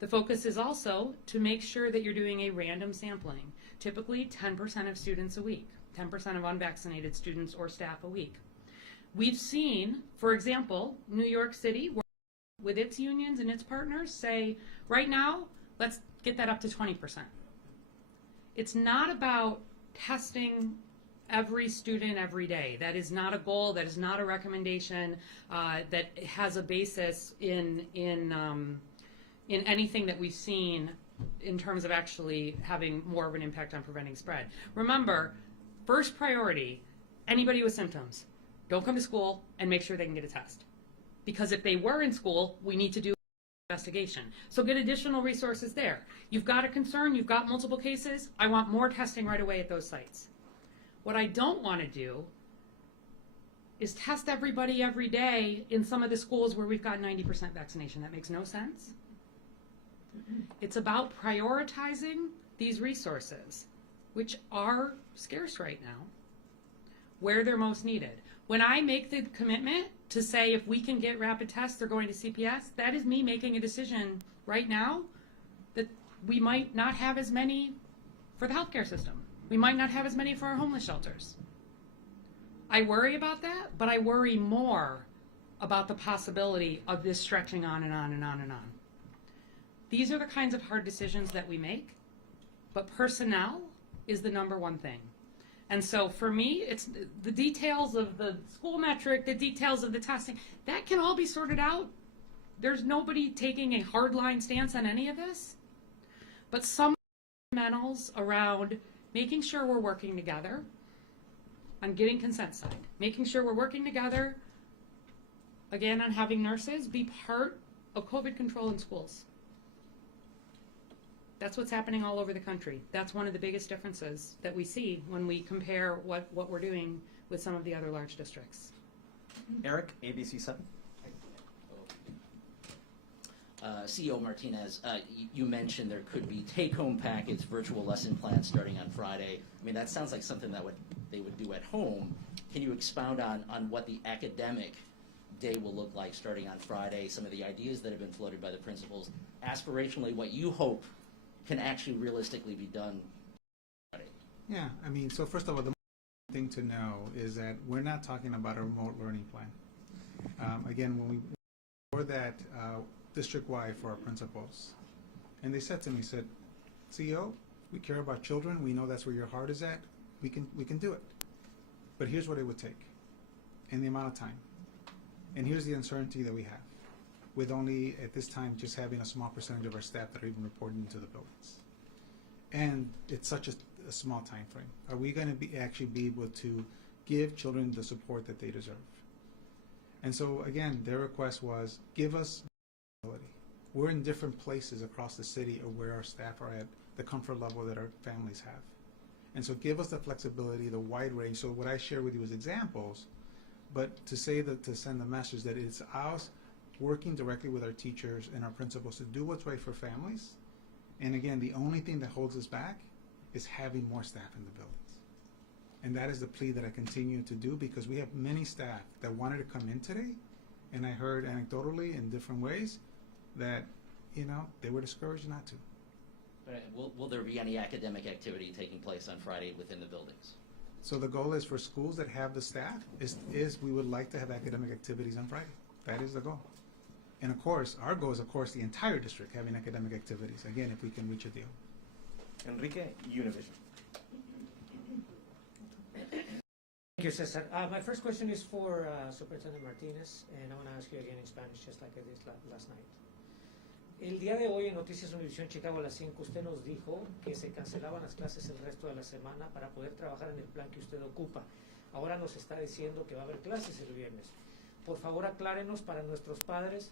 The focus is also to make sure that you're doing a random sampling, typically 10% of students a week, 10% of unvaccinated students or staff a week. We've seen, for example, New York City, with its unions and its partners, say, right now, let's get that up to 20%. It's not about testing every student every day. That is not a goal. That is not a recommendation that has a basis in anything that we've seen in terms of actually having more of an impact on preventing spread. Remember, first priority, anybody with symptoms, don't come to school and make sure they can get a test. Because if they were in school, we need to do investigation. So get additional resources there. You've got a concern, you've got multiple cases, I want more testing right away at those sites. What I don't want to do is test everybody every day in some of the schools where we've got 90% vaccination. That makes no sense. It's about prioritizing these resources, which are scarce right now, where they're most needed. When I make the commitment to say if we can get rapid tests, they're going to CPS, that is me making a decision right now that we might not have as many for the healthcare system. We might not have as many for our homeless shelters. I worry about that, but I worry more about the possibility of this stretching on and on and on and on. These are the kinds of hard decisions that we make, but personnel is the number one thing. And so for me, it's the details of the school metric, the details of the testing, that can all be sorted out. There's nobody taking a hardline stance on any of this, but some fundamentals around making sure we're working together on getting consent side, making sure we're working together, again, on having nurses be part of COVID control in schools. That's what's happening all over the country. That's one of the biggest differences that we see when we compare what we're doing with some of the other large districts. Eric, ABC7. CEO Martinez, you mentioned there could be take-home packets, virtual lesson plans starting on Friday. I mean, that sounds like something that they would do at home. Can you expound on what the academic day will look like starting on Friday, some of the ideas that have been floated by the principals, aspirationally what you hope can actually realistically be done Friday? Yeah, I mean, so first of all, the thing to know is that we're not talking about a remote learning plan. Again, when we for that district-wide for our principals, and they said to me, said, CEO, we care about children. We know that's where your heart is at. We can do it. But here's what it would take, and the amount of time, and here's the uncertainty that we have, with only at this time just having a small percentage of our staff that are even reporting into the buildings, and it's such a small time frame. Are we going to actually be able to give children the support that they deserve? And so again, their request was, give us ability. We're in different places across the city of where our staff are at, the comfort level that our families have. And so give us the flexibility, the wide range. So what I share with you is examples, but to say that, to send the message that it's us working directly with our teachers and our principals to do what's right for families. And again, the only thing that holds us back is having more staff in the buildings. And that is the plea that I continue to do, because we have many staff that wanted to come in today, and I heard anecdotally in different ways that, you know, they were discouraged not to. Will there be any academic activity taking place on Friday within the buildings? So the goal is for schools that have the staff is we would like to have academic activities on Friday. That is the goal. And of course, our goal is, of course, the entire district having academic activities, again, if we can reach a deal. Enrique, Univision. Thank you, Cesar. My first question is for Superintendent Martinez, and I'm going to ask you again in Spanish, just like I did last night. El día de hoy en Noticias Univisión Chicago a las 5 usted nos dijo que se cancelaban las clases el resto de la semana para poder trabajar en el plan que usted ocupa. Ahora nos está diciendo que va a haber clases el viernes. Por favor, aclárenos para nuestros padres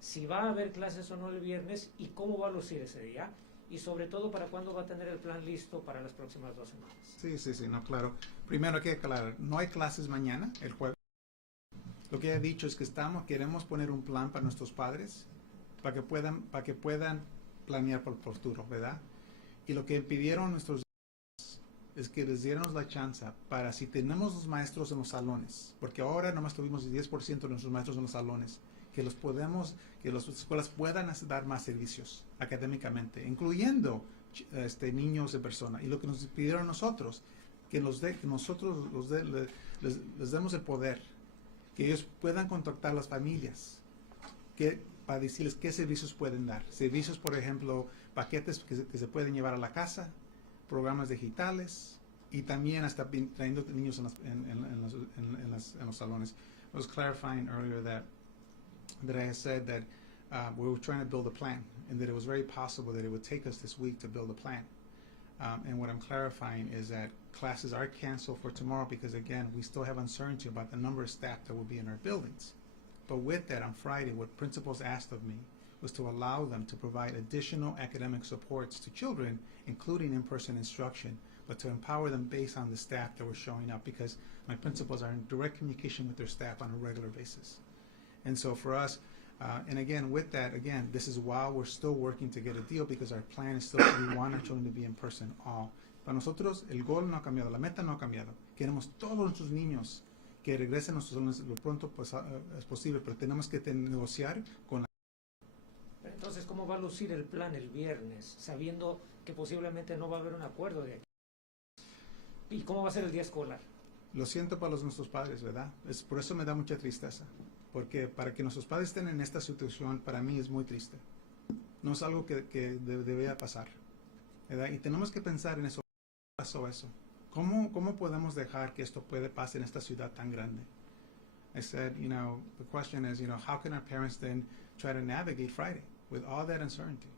si va a haber clases o no el viernes y cómo va a lucir ese día. Y sobre todo, ¿para cuándo va a tener el plan listo para las próximas 2 semanas? Sí, no, claro. Primero hay que aclarar, no hay clases mañana, el jueves. Lo que he dicho es que queremos poner un plan para nuestros padres, para que puedan planear por el futuro, ¿verdad? Y lo que pidieron nuestros es que les diéramos la chance para, si tenemos los maestros en los salones, porque ahora nomás tuvimos el 10% de nuestros maestros en los salones, que las escuelas puedan dar más servicios académicamente, incluyendo niños de persona. Y lo que nos pidieron nosotros, que nosotros les demos el poder que ellos puedan contactar a las familias para decirles qué servicios pueden dar. Servicios, por ejemplo, paquetes que se pueden llevar a la casa, programas digitales y también hasta trayendo niños en los salones. I was clarifying earlier that I had said that we were trying to build a plan and that it was very possible that it would take us this week to build a plan. And what I'm clarifying is that classes are canceled for tomorrow because, again, we still have uncertainty about the number of staff that will be in our buildings. But with that, on Friday, what principals asked of me was to allow them to provide additional academic supports to children, including in-person instruction, but to empower them based on the staff that were showing up, because my principals are in direct communication with their staff on a regular basis. And so for us, and again, with that, again, this is while we're still working to get a deal, because our plan is still, we want our children to be in person all. Para nosotros, el gol no ha cambiado, la meta no ha cambiado. Queremos todos nuestros niños que regresen a nuestros salones lo pronto es posible, pero tenemos que negociar con la... Entonces, ¿cómo va a lucir el plan el viernes, sabiendo que posiblemente no va a haber un acuerdo de aquí? ¿Y cómo va a ser el día escolar? Lo siento para nuestros padres, ¿verdad? Por eso me da mucha tristeza, porque para que nuestros padres estén en esta situación, para mí es muy triste. No es algo que debería pasar, ¿verdad? Y tenemos que pensar en eso. ¿Cómo pasó eso? ¿Cómo podemos dejar que esto puede pasar en esta ciudad tan grande? I said, the question is, how can our parents then try to navigate Friday with all that uncertainty?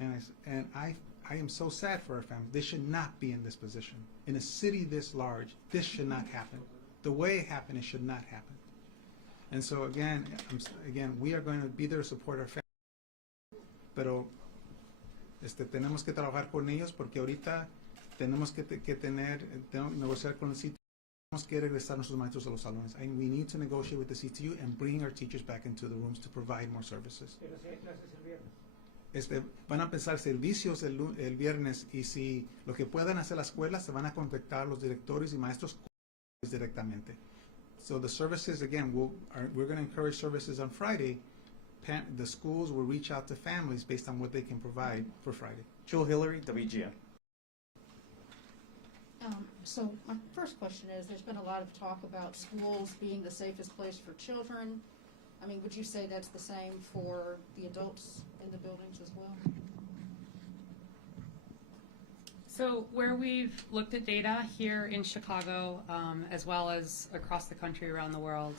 And I am so sad for our families. They should not be in this position. In a city this large, this should not happen. The way it happened, it should not happen. And so again, we are going to be there to support our families. Pero tenemos que trabajar con ellos, porque ahorita tenemos que negociar con el CTU. Tenemos que regresar a nuestros maestros a los salones. And we need to negotiate with the CTU and bring our teachers back into the rooms to provide more services. Pero si hay clases el viernes. Van a empezar servicios el viernes, y si lo que puedan hacer las escuelas, se van a contactar los directores y maestros directamente. So the services, again, we're going to encourage services on Friday. The schools will reach out to families based on what they can provide for Friday. Joel Hillary, WGN. So my first question is, there's been a lot of talk about schools being the safest place for children. I mean, would you say that's the same for the adults in the buildings as well? So where we've looked at data here in Chicago, as well as across the country around the world,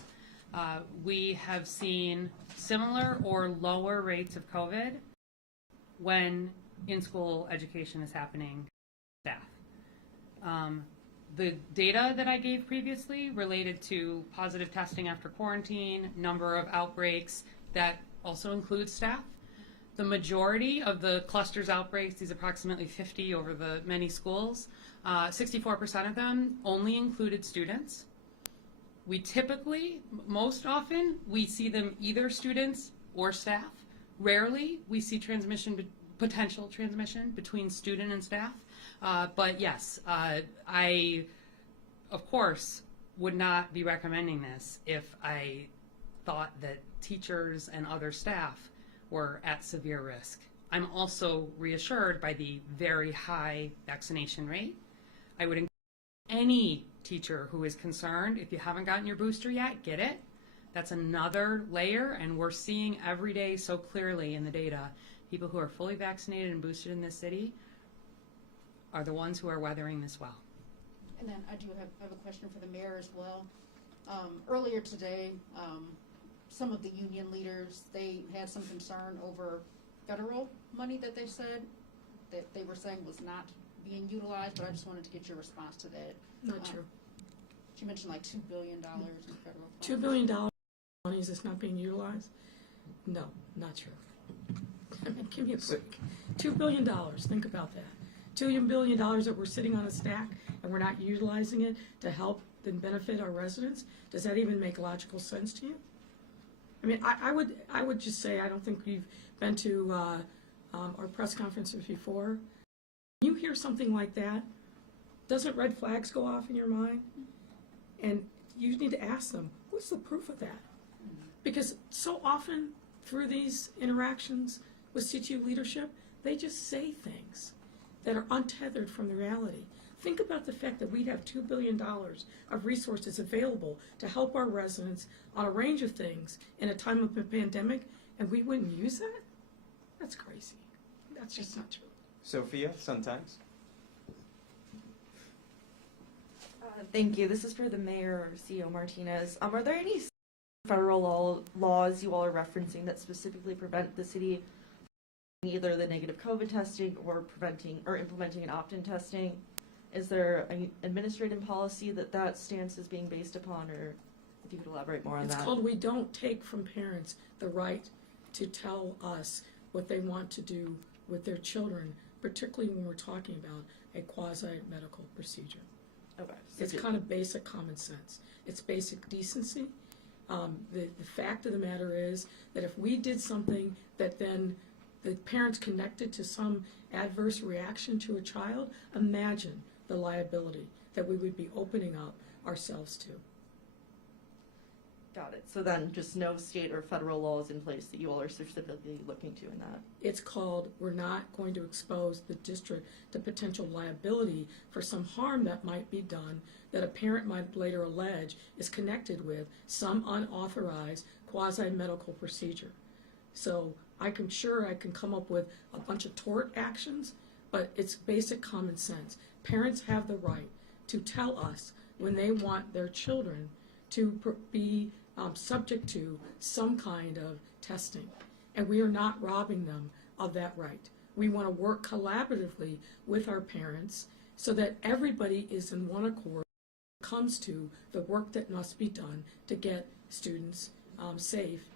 we have seen similar or lower rates of COVID when in-school education is happening with staff. The data that I gave previously related to positive testing after quarantine, number of outbreaks, that also includes staff. The majority of the clusters outbreaks, these approximately 50 over the many schools, 64% of them only included students. We typically, most often, we see them either students or staff. Rarely we see potential transmission between student and staff. But yes, I, of course, would not be recommending this if I thought that teachers and other staff were at severe risk. I'm also reassured by the very high vaccination rate. I would encourage any teacher who is concerned, if you haven't gotten your booster yet, get it. That's another layer, and we're seeing every day so clearly in the data, people who are fully vaccinated and boosted in this city are the ones who are weathering this well. And then I do have a question for the mayor as well. Earlier today, some of the union leaders, they had some concern over federal money that they said that they were saying was not being utilized, but I just wanted to get your response to that. Not true. She mentioned like $2 billion in federal funds. $2 billion monies that's not being utilized? No, not true. I mean, give me a break. $2 billion, think about that. $2 billion that we're sitting on a stack and we're not utilizing it to help and benefit our residents. Does that even make logical sense to you? I mean, I would just say, I don't think we've been to our press conferences before. When you hear something like that, doesn't red flags go off in your mind? And you need to ask them, what's the proof of that? Because so often through these interactions with CTU leadership, they just say things that are untethered from the reality. Think about the fact that we'd have $2 billion of resources available to help our residents on a range of things in a time of a pandemic, and we wouldn't use that? That's crazy. That's just not true. Sophia, Sun-Times. Thank you. This is for the Mayor, CEO Martinez. Are there any federal laws you all are referencing that specifically prevent the city from either the negative COVID testing or preventing or implementing an opt-in testing? Is there an administrative policy that stance is being based upon, or if you could elaborate more on that? It's called we don't take from parents the right to tell us what they want to do with their children, particularly when we're talking about a quasi-medical procedure. Okay. It's kind of basic common sense. It's basic decency. The fact of the matter is that if we did something that then the parents connected to some adverse reaction to a child, imagine the liability that we would be opening up ourselves to. Got it. So then just no state or federal laws in place that you all are specifically looking to in that? It's called, we're not going to expose the district to potential liability for some harm that might be done that a parent might later allege is connected with some unauthorized quasi-medical procedure. So I can come up with a bunch of tort actions, but it's basic common sense. Parents have the right to tell us when they want their children to be subject to some kind of testing, and we are not robbing them of that right. We want to work collaboratively with our parents so that everybody is in one accord when it comes to the work that must be done to get students safe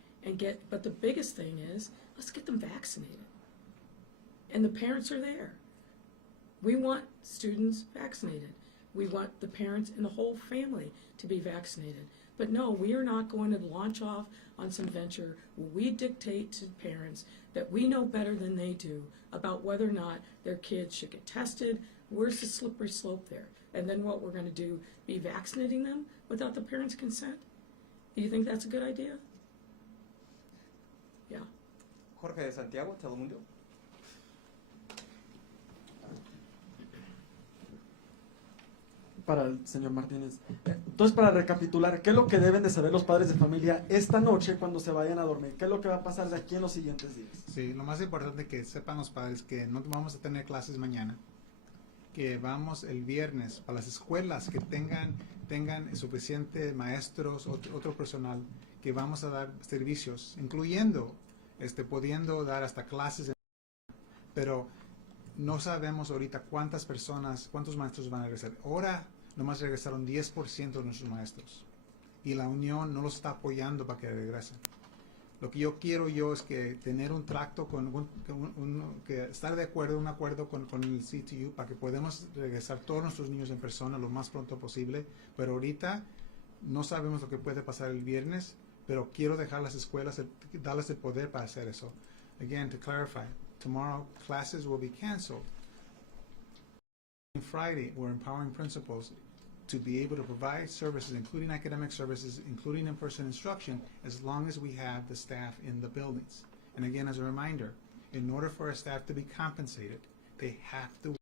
but the biggest thing is, let's get them vaccinated. And the parents are there. We want students vaccinated. We want the parents and the whole family to be vaccinated. But no, we are not going to launch off on some venture where we dictate to parents that we know better than they do about whether or not their kids should get tested. Where's the slippery slope there? And then what we're going to do, be vaccinating them without the parents' consent? Do you think that's a good idea? Yeah. Jorge de Santiago, Telemundo. Para el señor Martínez. Entonces, para recapitular, ¿qué es lo que deben de saber los padres de familia esta noche cuando se vayan a dormir? ¿Qué es lo que va a pasar de aquí en los siguientes días? Sí, lo más importante que sepan los padres que no vamos a tener clases mañana, que vamos el viernes para las escuelas que tengan suficientes maestros, otro personal, que vamos a dar servicios, incluyendo pudiendo dar hasta clases, pero no sabemos ahorita cuántos maestros van a regresar. Ahora nomás regresaron 10% de nuestros maestros y la unión no los está apoyando para que regresen. Lo que yo quiero es que tener un tracto que estar de acuerdo, un acuerdo con el CTU para que podamos regresar todos nuestros niños en persona lo más pronto posible, pero ahorita no sabemos lo que puede pasar el viernes, pero quiero dejar las escuelas, darles el poder para hacer eso. Again, to clarify, tomorrow classes will be canceled. On Friday, we're empowering principals to be able to provide services, including academic services, including in-person instruction, as long as we have the staff in the buildings. And again, as a reminder, in order for our staff to be compensated, they have to work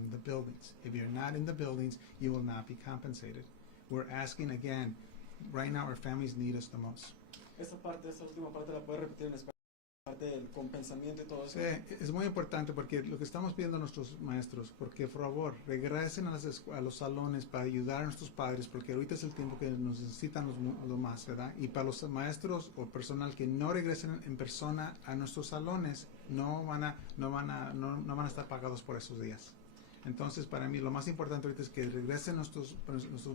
in the buildings. If you're not in the buildings, you will not be compensated. We're asking again, right now our families need us the most. Esa última parte la puede repetir en español, parte del compensamiento y todo eso. Sí, es muy importante porque lo que estamos pidiendo a nuestros maestros, porque por favor regresen a los salones para ayudar a nuestros padres, porque ahorita es el tiempo que nos necesitan lo más, ¿verdad? Y para los maestros o personal que no regresen en persona a nuestros salones, no van a estar pagados por esos días. Entonces, para mí lo más importante ahorita es que regresen nuestros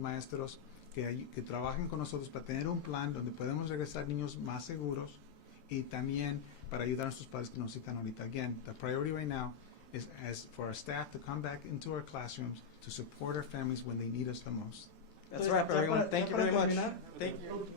maestros, que trabajen con nosotros para tener un plan donde podemos regresar niños más seguros y también para ayudar a nuestros padres que nos necesitan ahorita. Again, the priority right now is for our staff to come back into our classrooms to support our families when they need us the most. That's a wrap, everyone. Thank you very much. Thank you.